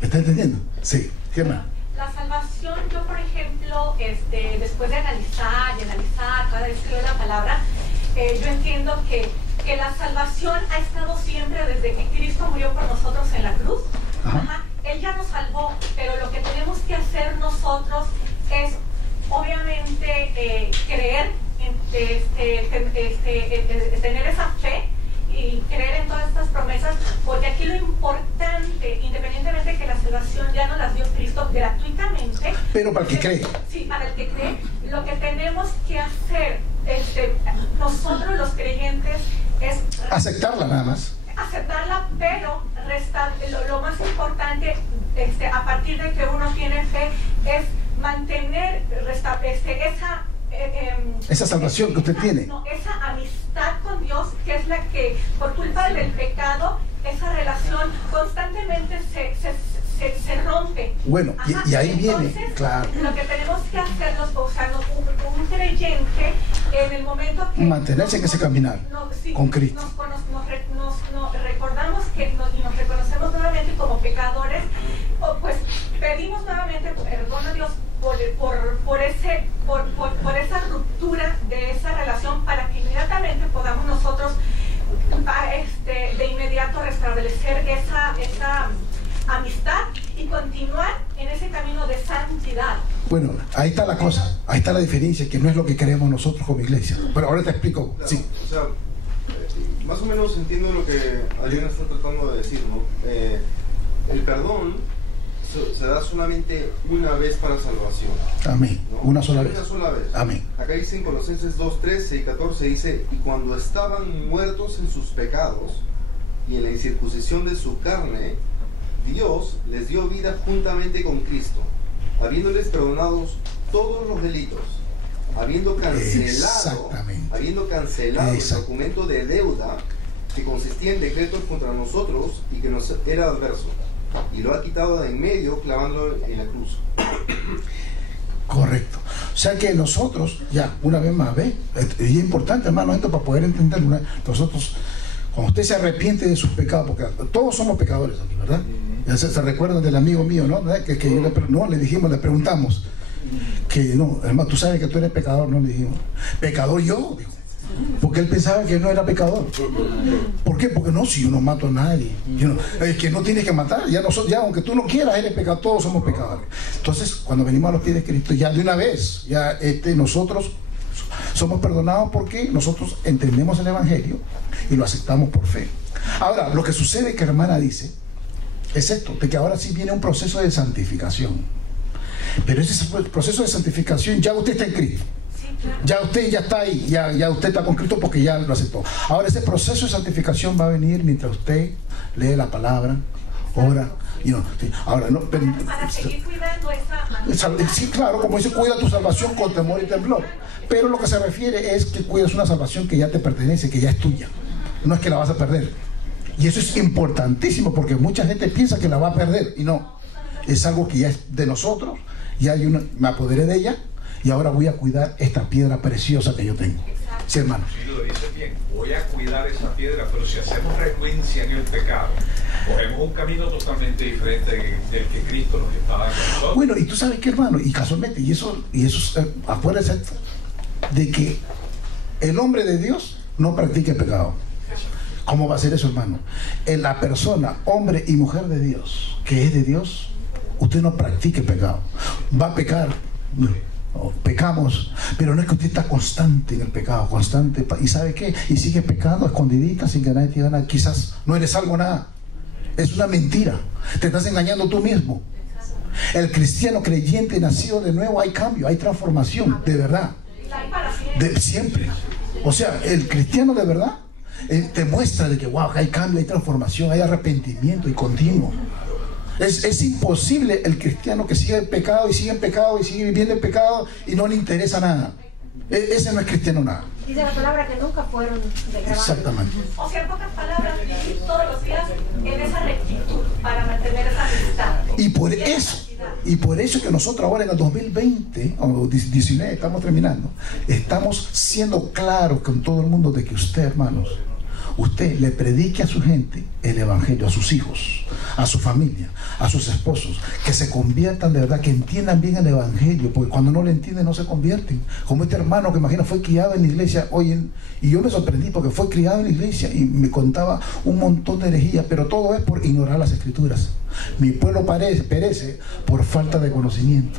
¿Me está entendiendo? Sí. ¿Qué más? La salvación, yo por ejemplo, después de analizar cada vez que leo la palabra, yo entiendo que la salvación ha estado siempre desde que Cristo murió por nosotros en la cruz. Ajá. Él ya nos salvó, pero lo que tenemos que hacer nosotros es obviamente creer, tener esa fe y creer en todas estas promesas, porque aquí lo importante, independientemente de que la salvación ya nos las dio Cristo gratuitamente, pero para el que cree, sí, para el que cree, lo que tenemos que hacer nosotros los creyentes es aceptarla nada más. Aceptarla, pero lo más importante a partir de que uno tiene fe es mantener esa salvación que usted tiene. No, esa amistad con Dios, que es la que por culpa del pecado, esa relación constantemente se rompe. Bueno, y ahí entonces, viene, claro. Lo que tenemos que hacer, un creyente, en el momento que mantenerse en ese caminar con Cristo, nos recordamos y nos reconocemos nuevamente como pecadores, pues pedimos nuevamente perdón a Dios por esa ruptura de esa relación, para que inmediatamente podamos nosotros de inmediato restablecer esa amistad y continuar en ese camino de santidad. Bueno, ahí está la cosa, ahí está la diferencia, que no es lo que queremos nosotros como iglesia. Pero ahora te explico. Claro, sí. O sea, más o menos entiendo lo que Adriana está tratando de decir, ¿no? El perdón se da solamente una vez para salvación. Amén. ¿No? Una sola vez. Una sola vez. Amén. Acá dice en Colosenses 2:13 y 14, dice: y cuando estaban muertos en sus pecados y en la incircuncisión de su carne, Dios les dio vida juntamente con Cristo, habiéndoles perdonados todos los delitos, habiendo cancelado el documento de deuda que consistía en decretos contra nosotros y que nos era adverso, y lo ha quitado de en medio, clavándolo en la cruz. Correcto. O sea que nosotros, ya, una vez más, ¿ve? Y es importante, hermano, esto para poder entenderlo. Nosotros, cuando usted se arrepiente de sus pecados, porque todos somos pecadores aquí, ¿verdad? Ya se recuerdan del amigo mío, ¿no? Que le preguntamos que no, hermano, tú sabes que tú eres pecador, no le dijimos. ¿Pecador yo? Dijo, Porque él pensaba que él no era pecador. ¿Por qué? Porque no, si yo no mato a nadie. Es que no tienes que matar. Ya, ya aunque tú no quieras, eres pecador. Todos somos pecadores. Entonces, cuando venimos a los pies de Cristo, ya de una vez, ya nosotros somos perdonados porque nosotros entendemos el Evangelio y lo aceptamos por fe. Ahora, lo que sucede que la hermana dice es esto, de que ahora sí viene un proceso de santificación. Pero ese proceso de santificación, ya usted está en Cristo. Ya usted ya está ahí, ya usted está con Cristo porque ya lo aceptó. Ahora ese proceso de santificación va a venir mientras usted lee la palabra, ora. Ahora, no, para seguir cuidando esa... Sí, claro, como dice, cuida tu salvación con temor y temblor. Pero lo que se refiere es que cuidas una salvación que ya te pertenece, que ya es tuya. No es que la vas a perder. Y eso es importantísimo porque mucha gente piensa que la va a perder y no. Es algo que ya es de nosotros, ya me apoderé de ella y ahora voy a cuidar esta piedra preciosa que yo tengo. Sí, hermano. Sí, lo dice bien. Voy a cuidar esa piedra, pero si hacemos renuencia en el pecado, cogemos un camino totalmente diferente del que Cristo nos está dando a nosotros. Bueno, y tú sabes qué, hermano, y casualmente, y eso acuérdense de que el hombre de Dios no practica el pecado. ¿Cómo va a ser eso, hermano? En la persona, hombre y mujer de Dios, que es de Dios, usted no practique el pecado. Va a pecar. Pecamos, pero no es que usted está constante en el pecado, constante, y ¿sabe qué? Y sigue pecando escondidita sin que nadie te diga nada. Quizás no eres algo nada, es una mentira, te estás engañando tú mismo. El cristiano creyente nacido de nuevo, hay cambio, hay transformación, de verdad, de siempre. O sea, el cristiano de verdad te muestra de que wow, hay cambio, hay transformación, hay arrepentimiento y continuo. Es imposible el cristiano que sigue en pecado y sigue en pecado y sigue viviendo en pecado y no le interesa nada. Ese no es cristiano nada. Dice la palabra que nunca fueron degradados. Exactamente. O sea, en pocas palabras, vivir todos los días en esa rectitud para mantener esa amistad. Y por eso que nosotros ahora en el 2020 o 19 estamos terminando, estamos siendo claros con todo el mundo de que usted, hermanos, usted le predique a su gente el evangelio, a sus hijos, a su familia, a sus esposos, que se conviertan de verdad, que entiendan bien el evangelio, porque cuando no lo entienden no se convierten. Como este hermano que imagina fue criado en la iglesia hoy y yo me sorprendí porque fue criado en la iglesia y me contaba un montón de herejías, pero todo es por ignorar las escrituras. Mi pueblo perece por falta de conocimiento.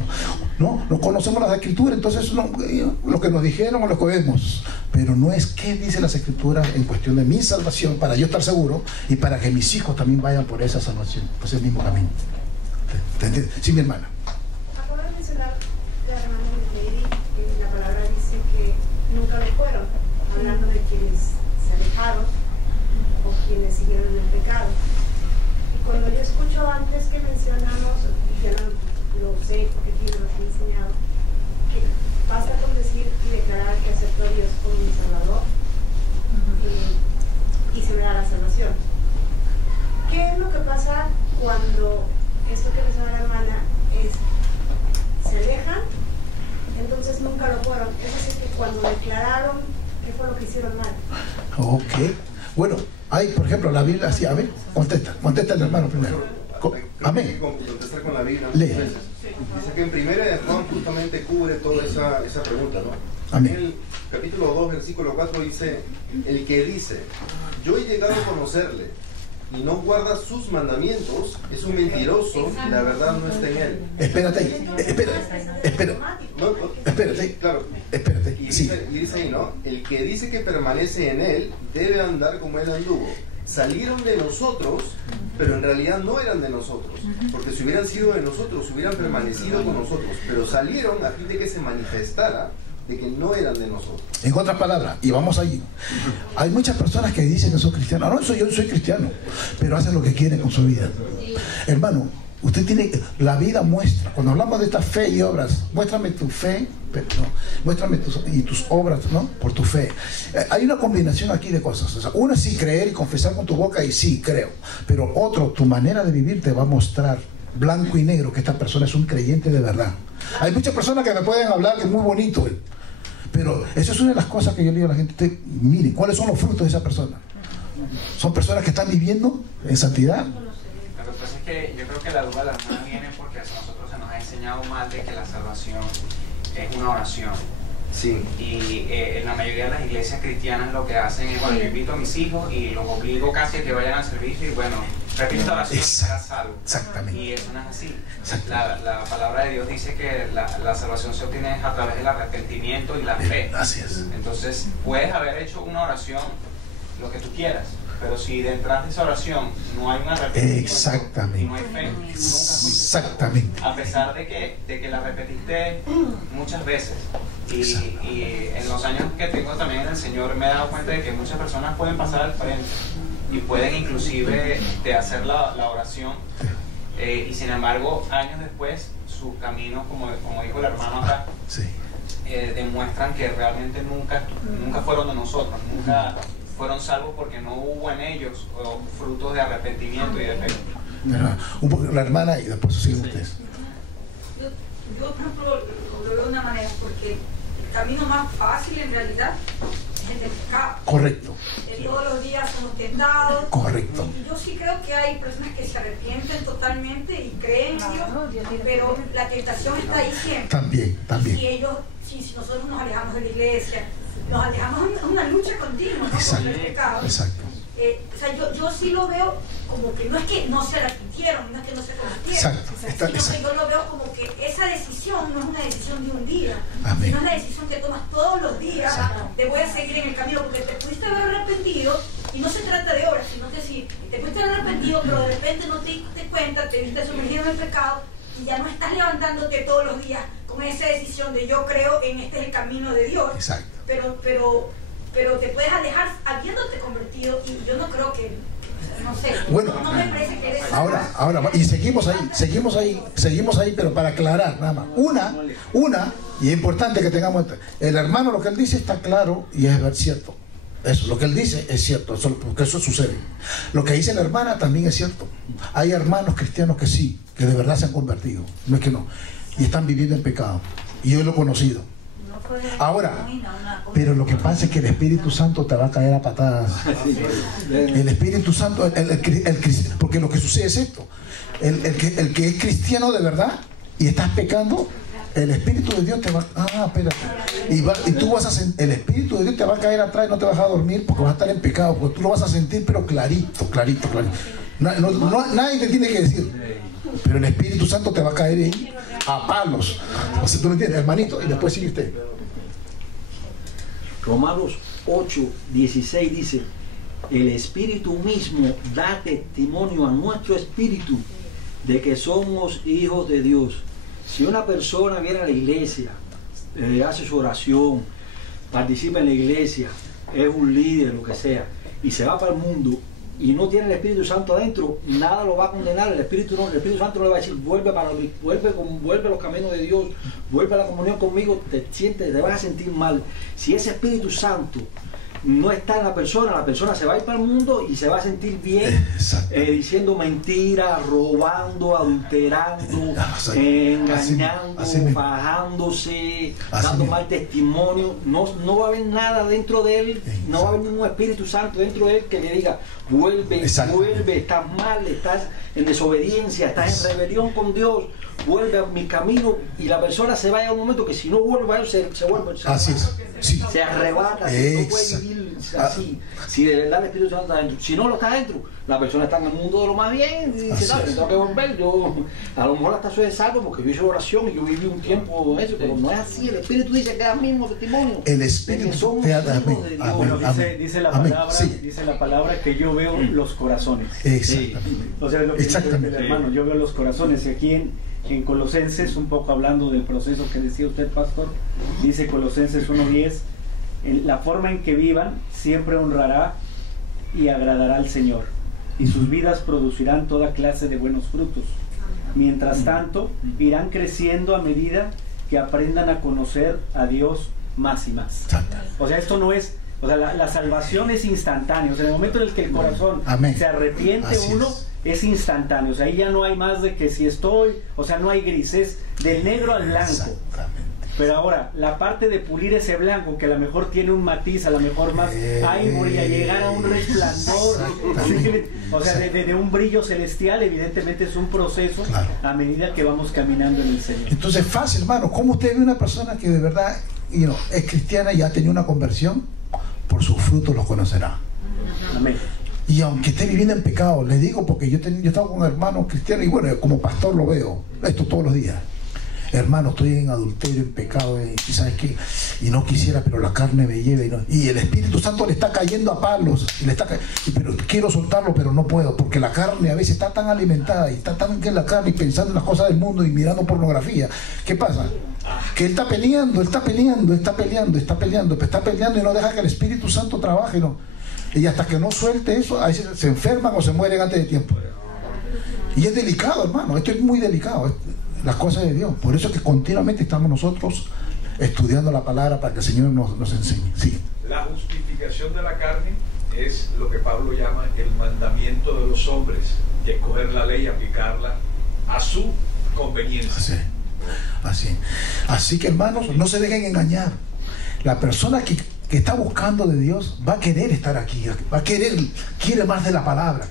No conocemos las escrituras, entonces lo que nos dijeron lo escogemos, pero no es qué dice las escrituras en cuestión de mi salvación, para yo estar seguro y para que mis hijos también vayan por esa salvación, por ese mismo camino. Sí, mi hermana. Acabo de mencionar de hermano Lady, que la palabra dice que nunca lo fueron, hablando de quienes se alejaron o quienes siguieron en el pecado. Y cuando yo escucho antes que mencionamos, y ya lo sé porque Dios nos ha enseñado, que basta con decir y declarar que acepto a Dios como mi Salvador y se me da la salvación. ¿Qué es lo que pasa cuando esto que mencionó la hermana se alejan? Entonces nunca lo fueron. Es decir, que cuando declararon, ¿qué fue lo que hicieron mal? Ok. Bueno, hay, por ejemplo, la Biblia así, a ver, contesta el hermano primero. Amén. Hay que contestar con la Biblia. Lee. Dice que en primera de Juan justamente cubre toda esa pregunta, ¿no? Amén. En el capítulo 2, versículo 4 dice, el que dice, yo he llegado a conocerle y no guarda sus mandamientos, es un mentiroso y la verdad no está en él. Espérate. Claro. Espérate. Y Sí. dice ahí, ¿no? El que dice que permanece en él debe andar como él anduvo. Salieron de nosotros, pero en realidad no eran de nosotros, porque si hubieran sido de nosotros, hubieran permanecido con nosotros, pero salieron a fin de que se manifestara de que no eran de nosotros. En otras palabras, y vamos allí, hay muchas personas que dicen que son cristianos. No, yo soy cristiano, pero hacen lo que quieren con su vida. Hermano, usted tiene, la vida muestra, cuando hablamos de esta fe y obras, muéstrame tu fe, muéstrame tus obras, ¿no? Por tu fe. Hay una combinación aquí de cosas. O sea, una es sí creer y confesar con tu boca y sí, creo, pero otro, tu manera de vivir te va a mostrar blanco y negro que esta persona es un creyente de verdad. Hay muchas personas que me pueden hablar que es muy bonito, pero eso es una de las cosas que yo le digo a la gente. Usted, miren, ¿cuáles son los frutos de esa persona? ¿Son personas que están viviendo en santidad? Lo que pasa es que yo creo que la duda de la hermana viene porque a nosotros se nos ha enseñado mal de que la salvación es una oración. Sí. Y en la mayoría de las iglesias cristianas lo que hacen es, bueno, yo invito a mis hijos y los obligo casi a que vayan al servicio y bueno, repito la oración y serás salvo. Exactamente. Y eso no es así. La palabra de Dios dice que la salvación se obtiene a través del arrepentimiento y la fe. Así es. Entonces, puedes haber hecho una oración, lo que tú quieras, pero si detrás de esa oración no hay un arrepentimiento y no hay fe, nunca fuiste. Exactamente. A pesar de que la repetiste muchas veces. Y en los años que tengo también en el Señor me he dado cuenta de que muchas personas pueden pasar al frente y pueden inclusive hacer la oración y sin embargo años después sus caminos, como dijo el hermano acá, demuestran que realmente nunca fueron de nosotros, nunca fueron salvos porque no hubo en ellos frutos de arrepentimiento y de fe. Un poco la hermana y después siguen ustedes. Yo, por ejemplo, lo veo de una manera, porque el camino más fácil en realidad es el del pecado. Correcto. Todos los días somos tentados. Correcto. Y yo sí creo que hay personas que se arrepienten totalmente y creen en Dios, pero la tentación está ahí siempre. También. Si nosotros nos alejamos de la iglesia, nos alejamos de una lucha continua, ¿no? Contra el pecado. Exacto. O sea, yo sí lo veo como que no es que no se arrepintieron, no es que no se convirtieron, sino que yo lo veo como que esa decisión no es una decisión de un día, sino es la decisión que tomas todos los días. Te voy a seguir en el camino porque te pudiste haber arrepentido, y no se trata de horas, sino que si te pudiste haber arrepentido, pero de repente no te diste cuenta, te viste sumergido en el pecado y ya no estás levantándote todos los días con esa decisión de yo creo en este es el camino de Dios. Exacto. Pero te puedes alejar habiéndote convertido, y yo no creo que, no sé, bueno, no me parece que eres ahora, y seguimos ahí, pero para aclarar nada más. Una, y es importante que tengamos el hermano, lo que él dice está claro y es cierto. Eso, lo que él dice es cierto, porque eso sucede. Lo que dice la hermana también es cierto. Hay hermanos cristianos que sí, que de verdad se han convertido, no es que no, y están viviendo en pecado, y yo lo he conocido. Ahora, pero lo que pasa es que el Espíritu Santo te va a caer a patadas. El Espíritu Santo, porque lo que sucede es esto: el que es cristiano de verdad y estás pecando, el Espíritu de Dios te va espérate, y tú vas a sentir, el Espíritu de Dios te va a caer atrás y no te vas a dormir porque vas a estar en pecado, porque tú lo vas a sentir, pero clarito. Nadie te tiene que decir, pero el Espíritu Santo te va a caer ahí a palos. O sea, tú me entiendes, hermanito, y después sigue usted. Romanos 8:16 dice: el Espíritu mismo da testimonio a nuestro espíritu de que somos hijos de Dios. Si una persona viene a la iglesia, hace su oración, participa en la iglesia, es un líder, lo que sea, y se va para el mundo y no tiene el Espíritu Santo adentro, nada lo va a condenar. El Espíritu Santo no le va a decir vuelve a los caminos de Dios, vuelve a la comunión conmigo, te vas a sentir mal. Si ese Espíritu Santo no está en la persona se va a ir para el mundo y se va a sentir bien, diciendo mentiras, robando, adulterando, engañando, fajándose, dando mal testimonio. No va a haber nada dentro de él, no va a haber ningún Espíritu Santo dentro de él que le diga vuelve, estás mal, estás en desobediencia, estás en rebelión con Dios, vuelve a mi camino. Y la persona se va a un momento que si no vuelve a él, se vuelve, se arrebata, no puede vivir así. Si de verdad el Espíritu Santo está dentro, si no lo está dentro, la persona está en el mundo de lo más bien y dice, tengo que volver. Yo a lo mejor hasta soy salvo porque yo hice oración y yo viví un tiempo eso, pero no es así. El Espíritu dice que es el mismo testimonio. El Espíritu te da. Dice la palabra que yo veo los corazones. Exactamente. O sea, lo que dice el hermano, yo veo los corazones. Y aquí en Colosenses, un poco hablando del proceso que decía usted, pastor, dice Colosenses 1:10: la forma en que vivan siempre honrará y agradará al Señor, y sus vidas producirán toda clase de buenos frutos. Mientras tanto, irán creciendo a medida que aprendan a conocer a Dios más y más. O sea, esto no es, o sea, la salvación es instantánea. O sea, en el momento en el que el corazón se arrepiente, es instantáneo. O sea, ahí ya no hay más de que si estoy, o sea, no hay grises, del negro al blanco. Pero ahora, la parte de pulir ese blanco, que a lo mejor tiene un matiz, a lo mejor más ivory, a llegar a un resplandor, o sea, de un brillo celestial, evidentemente es un proceso a medida que vamos caminando en el Señor. Entonces, fácil, hermano. ¿Cómo usted ve una persona que de verdad es cristiana y ya ha tenido una conversión, por sus frutos los conocerá. Amén. Y aunque esté viviendo en pecado, le digo porque yo he estado con hermanos cristianos y bueno, como pastor lo veo, esto todos los días. Hermano, estoy en adulterio, en pecado, y ¿sabes qué? Y no quisiera, pero la carne me lleva. Y el Espíritu Santo le está cayendo a palos. Pero quiero soltarlo, pero no puedo, porque la carne a veces está tan alimentada y está tan en la carne y pensando en las cosas del mundo y mirando pornografía. ¿Qué pasa? Que él está peleando y no deja que el Espíritu Santo trabaje, ¿no? Y hasta que no suelte eso, ahí se enferman o se mueren antes de tiempo. Y es delicado, hermano, esto es muy delicado. Las cosas de Dios. Por eso es que continuamente estamos nosotros estudiando la palabra para que el Señor nos enseñe. Sí. La justificación de la carne es lo que Pablo llama el mandamiento de los hombres, que escoger la ley y aplicarla a su conveniencia. Así que, hermanos, no se dejen engañar. La persona que está buscando de Dios va a querer estar aquí, quiere más de la palabra.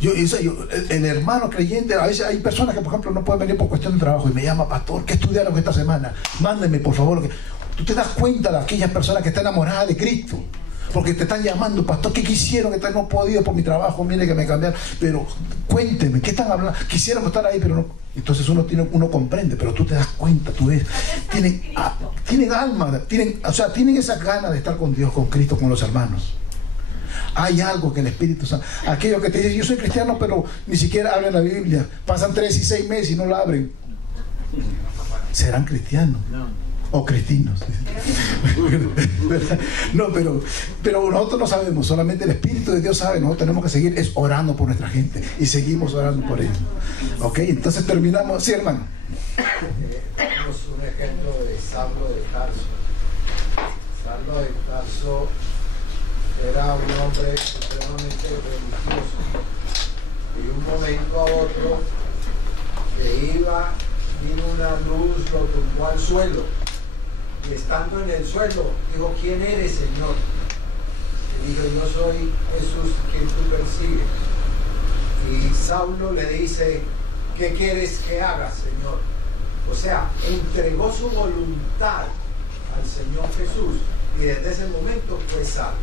El hermano creyente, a veces hay personas que por ejemplo no pueden venir por cuestión de trabajo y me llama, pastor, ¿qué estudiaron esta semana? Mándenme por favor. Tú te das cuenta de aquellas personas que están enamoradas de Cristo, porque te están llamando, pastor, ¿qué quisieron? Que no he podido por mi trabajo, mire que me cambiaron, pero cuénteme, ¿qué están hablando? Quisiéramos estar ahí, pero no. Entonces uno comprende, pero tú te das cuenta, tú ves, tienen alma, tienen esa gana de estar con Dios, con Cristo, con los hermanos. Hay algo que el Espíritu Santo, aquellos que te dicen, yo soy cristiano, pero ni siquiera abren la Biblia, pasan 3 y 6 meses y no la abren, ¿serán cristianos? O cristinos. No, pero nosotros no sabemos, solamente el Espíritu de Dios sabe. Nosotros tenemos que seguir orando por nuestra gente y seguimos orando por ellos. Ok, entonces terminamos. Sí, hermano. Tenemos un ejemplo de Saulo de Tarso. Saulo de Tarso era un hombre supremamente religioso, y de un momento a otro vino una luz, lo tumbó al suelo, y estando en el suelo dijo, ¿quién eres, Señor? Y dijo, yo soy Jesús quien tú persigues. Y Saulo le dice, ¿qué quieres que haga, Señor? O sea, entregó su voluntad al Señor Jesús y desde ese momento fue salvo.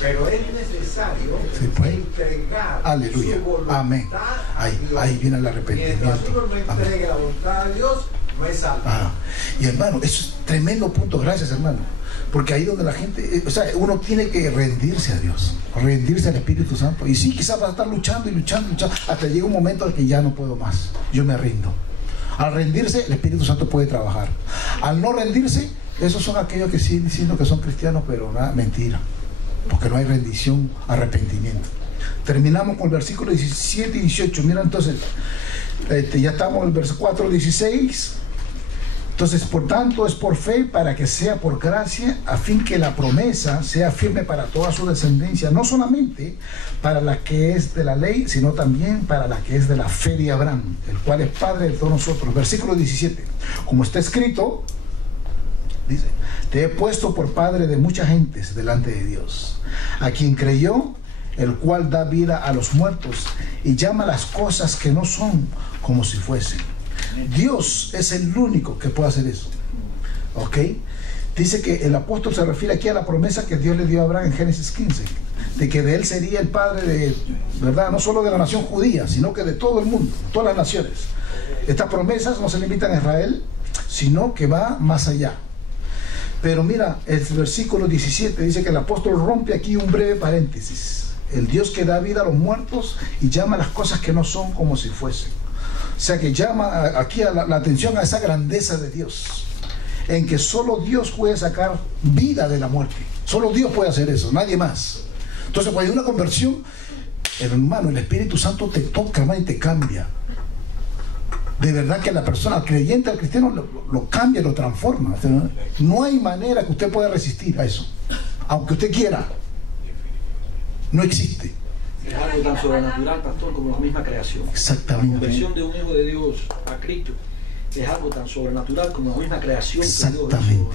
Pero es necesario entregar su voluntad. Amén. Ahí viene el arrepentimiento. Mientras uno no entregue la voluntad a Dios, no es salvo. Y hermano, eso es tremendo punto. Gracias, hermano. Porque ahí donde la gente, uno tiene que rendirse a Dios, rendirse al Espíritu Santo. Y sí, quizás va a estar luchando hasta llega un momento en que ya no puedo más. Yo me rindo. Al rendirse, el Espíritu Santo puede trabajar. Al no rendirse, esos son aquellos que siguen diciendo que son cristianos, pero nada, mentira. Porque no hay rendición, arrepentimiento. Terminamos con el versículo 17 y 18. Mira, entonces, ya estamos en el versículo 4, 16. Entonces, por tanto, es por fe, para que sea por gracia, a fin que la promesa sea firme para toda su descendencia, no solamente para la que es de la ley, sino también para la que es de la fe de Abraham, el cual es Padre de todos nosotros. Versículo 17. Como está escrito, dice, te he puesto por padre de muchas gentes delante de Dios, a quien creyó, el cual da vida a los muertos y llama las cosas que no son como si fuesen. Dios es el único que puede hacer eso. ¿Ok? Dice que el apóstol se refiere aquí a la promesa que Dios le dio a Abraham en Génesis 15, de que de él sería el padre de, ¿verdad? No solo de la nación judía, sino que de todo el mundo, todas las naciones. Estas promesas no se limitan a Israel, sino que va más allá. Pero mira, el versículo 17 dice que el apóstol rompe aquí un breve paréntesis. El Dios que da vida a los muertos y llama las cosas que no son como si fuesen. O sea que llama aquí a la atención a esa grandeza de Dios, en que solo Dios puede sacar vida de la muerte. Solo Dios puede hacer eso, nadie más. Entonces cuando hay una conversión, hermano, el Espíritu Santo te toca, hermano, y te cambia. De verdad que la persona, al creyente, al cristiano, lo cambia, lo transforma. No hay manera que usted pueda resistir a eso, aunque usted quiera. No existe. Es algo tan sobrenatural, pastor, como la misma creación. Exactamente. La conversión de un hijo de Dios a Cristo es algo tan sobrenatural como la misma creación que Dios hizo.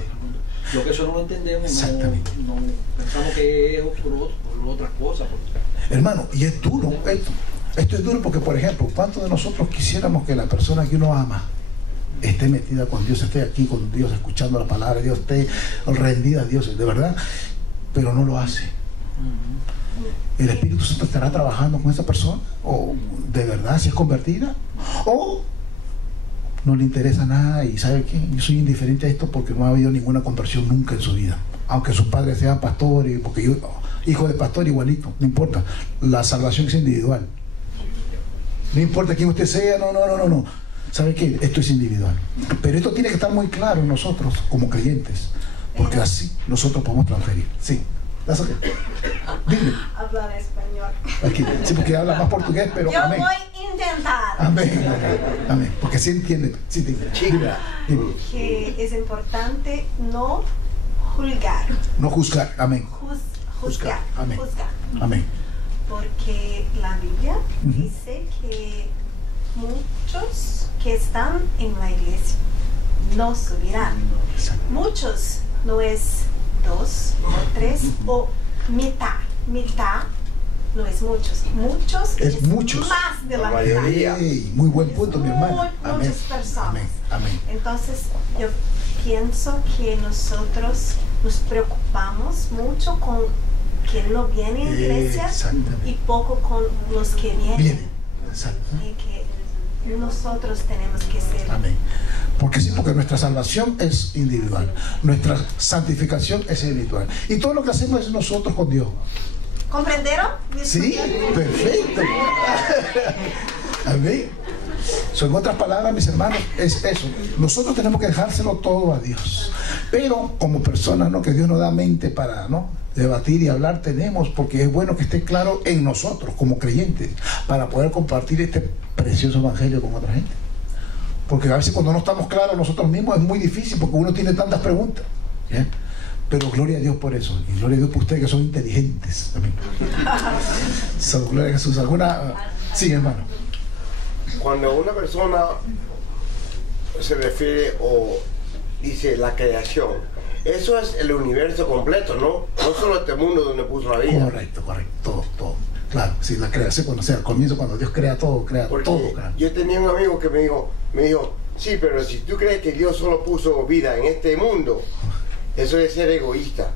Lo que eso no lo entendemos, no pensamos que es por otras cosas. Hermano, y es duro esto. Esto es duro porque, por ejemplo, ¿cuántos de nosotros quisiéramos que la persona que uno ama esté metida con Dios, esté aquí con Dios, escuchando la palabra de Dios, esté rendida a Dios, de verdad, pero no lo hace. ¿El Espíritu Santo estará trabajando con esa persona? ¿O de verdad si es convertida? ¿O no le interesa nada y sabe qué? Yo soy indiferente a esto porque no ha habido ninguna conversión nunca en su vida, aunque sus padres sean pastores, porque yo, hijo de pastor igualito, no importa, la salvación es individual, no importa quién usted sea, no, ¿sabe qué? Esto es individual, pero esto tiene que estar muy claro en nosotros como creyentes, porque así nosotros podemos transferir. Sí. Dime. Hablar español. Aquí. Sí, porque habla más portugués, pero yo amén. voy a intentar. Amén. Porque sí entiende. Sí te entiende. Que es importante no juzgar. No juzgar. Amén. Juzgar. Amén. Juzgar. Amén. Porque la Biblia dice que muchos que están en la iglesia no subirán. Muchos no es 2 o 3 o mitad no es muchos, es muchos, más de la mayoría. Muy buen punto, mi hermano. Muchas personas. Amén. Entonces yo pienso que nosotros nos preocupamos mucho con quien no viene a la iglesia y poco con los que vienen. Y que nosotros tenemos que ser. Amén. Porque sí, porque nuestra salvación es individual, nuestra santificación es individual, y todo lo que hacemos es nosotros con Dios. ¿Comprendieron? Sí, perfecto. Amén. En otras palabras, mis hermanos, es eso. Nosotros tenemos que dejárselo todo a Dios, pero como personas, ¿no?, que Dios nos da mente para, ¿no?, debatir y hablar, tenemos, porque es bueno que esté claro en nosotros como creyentes para poder compartir este precioso evangelio con otra gente. Porque a veces cuando no estamos claros nosotros mismos es muy difícil, porque uno tiene tantas preguntas. ¿Bien? Pero gloria a Dios por eso, y gloria a Dios por ustedes que son inteligentes también. Gloria a Jesús. ¿Alguna? Sí, hermano. Cuando una persona se refiere o dice la creación, eso es el universo completo, ¿no? No solo este mundo donde puso la vida. Correcto, todo. Claro, sí, la creación, cuando sea, al comienzo, cuando Dios crea todo, todo. Yo tenía un amigo que me dijo, sí, pero si tú crees que Dios solo puso vida en este mundo, eso es ser egoísta.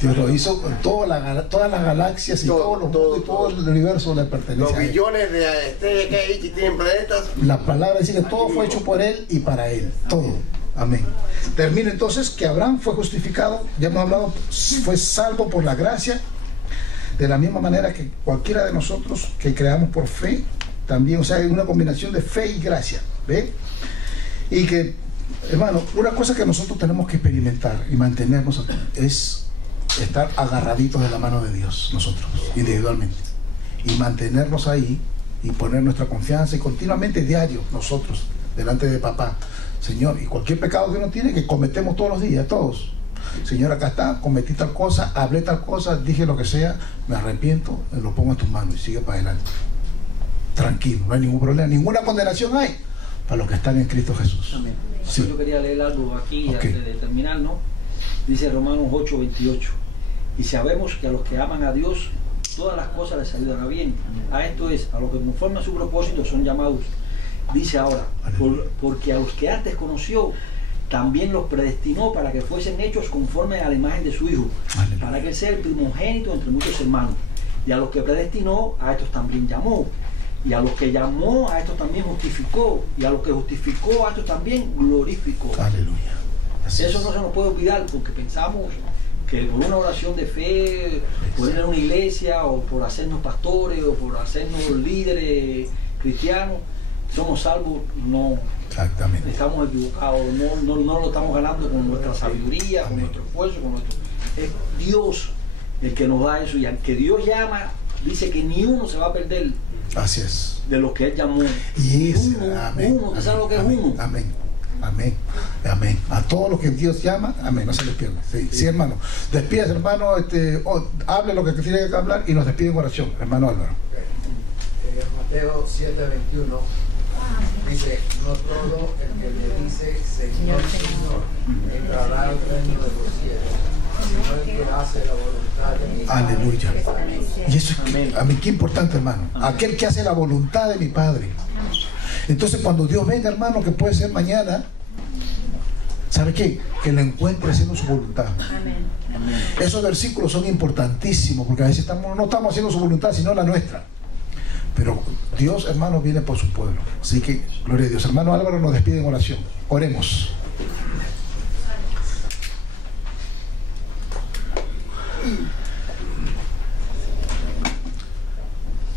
Dios lo hizo, todas las galaxias y todos los mundos y todo el universo le pertenece los a Él. billones de estrellas que hay que tienen planetas. La palabra dice que todo fue hecho por Él y para Él, todo. Amén. Termina entonces que Abraham fue justificado, ya hemos hablado, fue salvo por la gracia, de la misma manera que cualquiera de nosotros que creamos por fe, también, o sea, hay una combinación de fe y gracia, ¿ve? Y que, hermano, una cosa que nosotros tenemos que experimentar y mantenernos es estar agarraditos de la mano de Dios, nosotros, individualmente, y mantenernos ahí y poner nuestra confianza y continuamente, diario, nosotros, delante de papá, Señor, y cualquier pecado que uno tiene, que cometemos todos los días, todos. Señor, acá está, cometí tal cosa, hablé tal cosa, dije lo que sea, me arrepiento, lo pongo en tus manos y sigue para adelante. Tranquilo, no hay ningún problema, ninguna condenación hay para los que están en Cristo Jesús. Amén. Sí. Yo quería leer algo aquí antes de terminar, ¿no? Dice Romanos 8:28. Y sabemos que a los que aman a Dios, todas las cosas les ayudan a bien. A esto es, a los que conforme a su propósito son llamados. Dice ahora, porque a los que antes conoció, también los predestinó para que fuesen hechos conforme a la imagen de su Hijo, para que él sea el primogénito entre muchos hermanos. Y a los que predestinó, a estos también llamó. Y a los que llamó, a estos también justificó. Y a los que justificó, a estos también glorificó. Aleluya. Eso no se nos puede olvidar, porque pensamos que por una oración de fe, por ir a una iglesia, o por hacernos pastores, o por hacernos líderes cristianos, somos salvos. No. Exactamente. Estamos equivocados, no lo estamos ganando con nuestra sabiduría, con nuestro esfuerzo, es Dios el que nos da eso, y al que Dios llama, dice que ni uno se va a perder. Así es. De los que Él llamó. Y ese, amén. Uno, ¿sabes lo que es uno? Amén. A todos los que Dios llama, amén, no se les pierda. Sí, hermano. Despídase, hermano, hable lo que tiene que hablar y nos despide en oración, hermano Álvaro. Mateo 7:21 dice, no todo el que le dice Señor, Señor, entrará al reino de los cielos, sino el que hace la voluntad de mi Padre. Aleluya. Y eso es, amén, qué importante, hermano. Aquel que hace la voluntad de mi Padre. Entonces cuando Dios venga, hermano, que puede ser mañana, ¿sabe qué? Que lo encuentre haciendo su voluntad. Amén. Esos versículos son importantísimos, porque a veces no estamos haciendo su voluntad, sino la nuestra. Pero Dios, hermano, viene por su pueblo. Así que, gloria a Dios. Hermano Álvaro nos despide en oración. Oremos.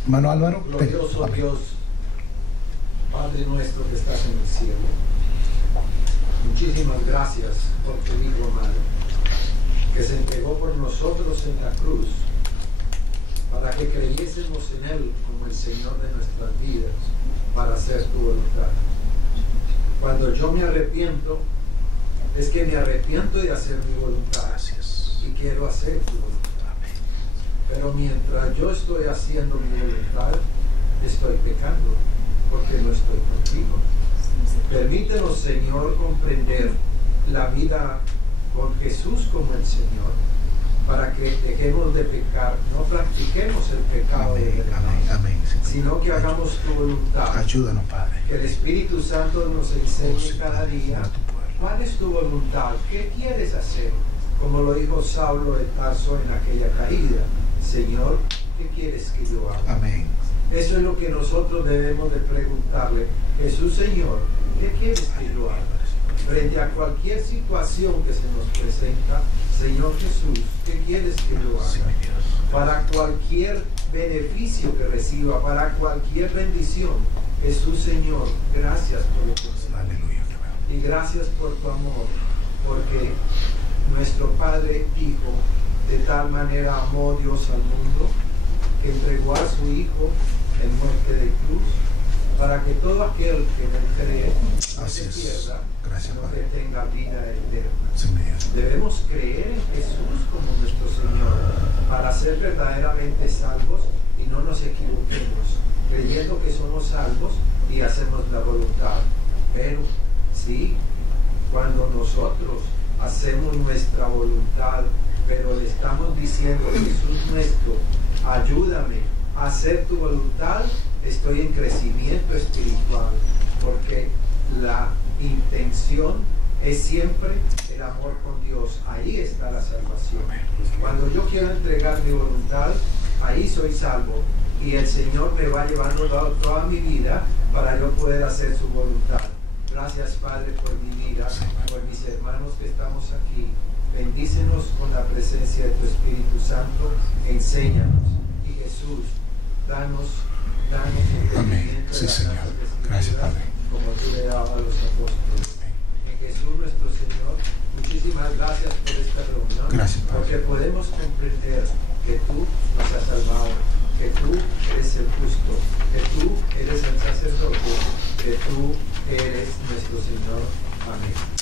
Hermano Álvaro. Glorioso Dios, Padre nuestro que estás en el cielo, muchísimas gracias por tu Hijo amado, que se entregó por nosotros en la cruz, para que creyésemos en Él como el Señor de nuestras vidas, para hacer tu voluntad. Cuando yo me arrepiento, es que me arrepiento de hacer mi voluntad. Gracias. Y quiero hacer tu voluntad. Pero mientras yo estoy haciendo mi voluntad, estoy pecando, porque no estoy contigo. Permítenos, Señor, comprender la vida con Jesús como el Señor, para que dejemos de pecar, no practiquemos el pecado de verdad, sino que hagamos tu voluntad. Ayúdanos, Padre. Que el Espíritu Santo nos enseñe cada día cuál es tu voluntad, qué quieres hacer, como lo dijo Saulo de Tarso en aquella caída. Señor, ¿qué quieres que yo haga? Amén. Eso es lo que nosotros debemos de preguntarle. Jesús, Señor, ¿qué quieres que yo haga? Frente a cualquier situación que se nos presenta, Señor Jesús, ¿qué quieres que yo haga? Para cualquier beneficio que reciba, para cualquier bendición, Jesús, Señor, gracias por lo que haces. Aleluya. Y gracias por tu amor, porque nuestro Padre Hijo de tal manera amó Dios al mundo, que entregó a su Hijo en muerte de cruz, para que todo aquel que en él cree no se pierda, sino que tenga vida eterna. Debemos creer en Jesús como nuestro Señor, para ser verdaderamente salvos y no nos equivoquemos, creyendo que somos salvos y hacemos la voluntad. Pero sí, cuando nosotros hacemos nuestra voluntad, pero le estamos diciendo, Jesús nuestro, ayúdame a hacer tu voluntad, estoy en crecimiento espiritual, porque la intención es siempre el amor con Dios. Ahí está la salvación. Cuando yo quiero entregar mi voluntad, ahí soy salvo, y el Señor me va llevando toda mi vida para yo poder hacer su voluntad. Gracias, Padre, por mi vida, por mis hermanos que estamos aquí. Bendícenos con la presencia de tu Espíritu Santo, enséñanos. Y Jesús, danos entendimiento de las Santas Escrituras, como tú le dabas a los apóstoles. En Jesús nuestro Señor, muchísimas gracias por esta reunión, porque podemos comprender que tú nos has salvado, que tú eres el justo, que tú eres el sacerdote, que tú eres nuestro Señor. Amén.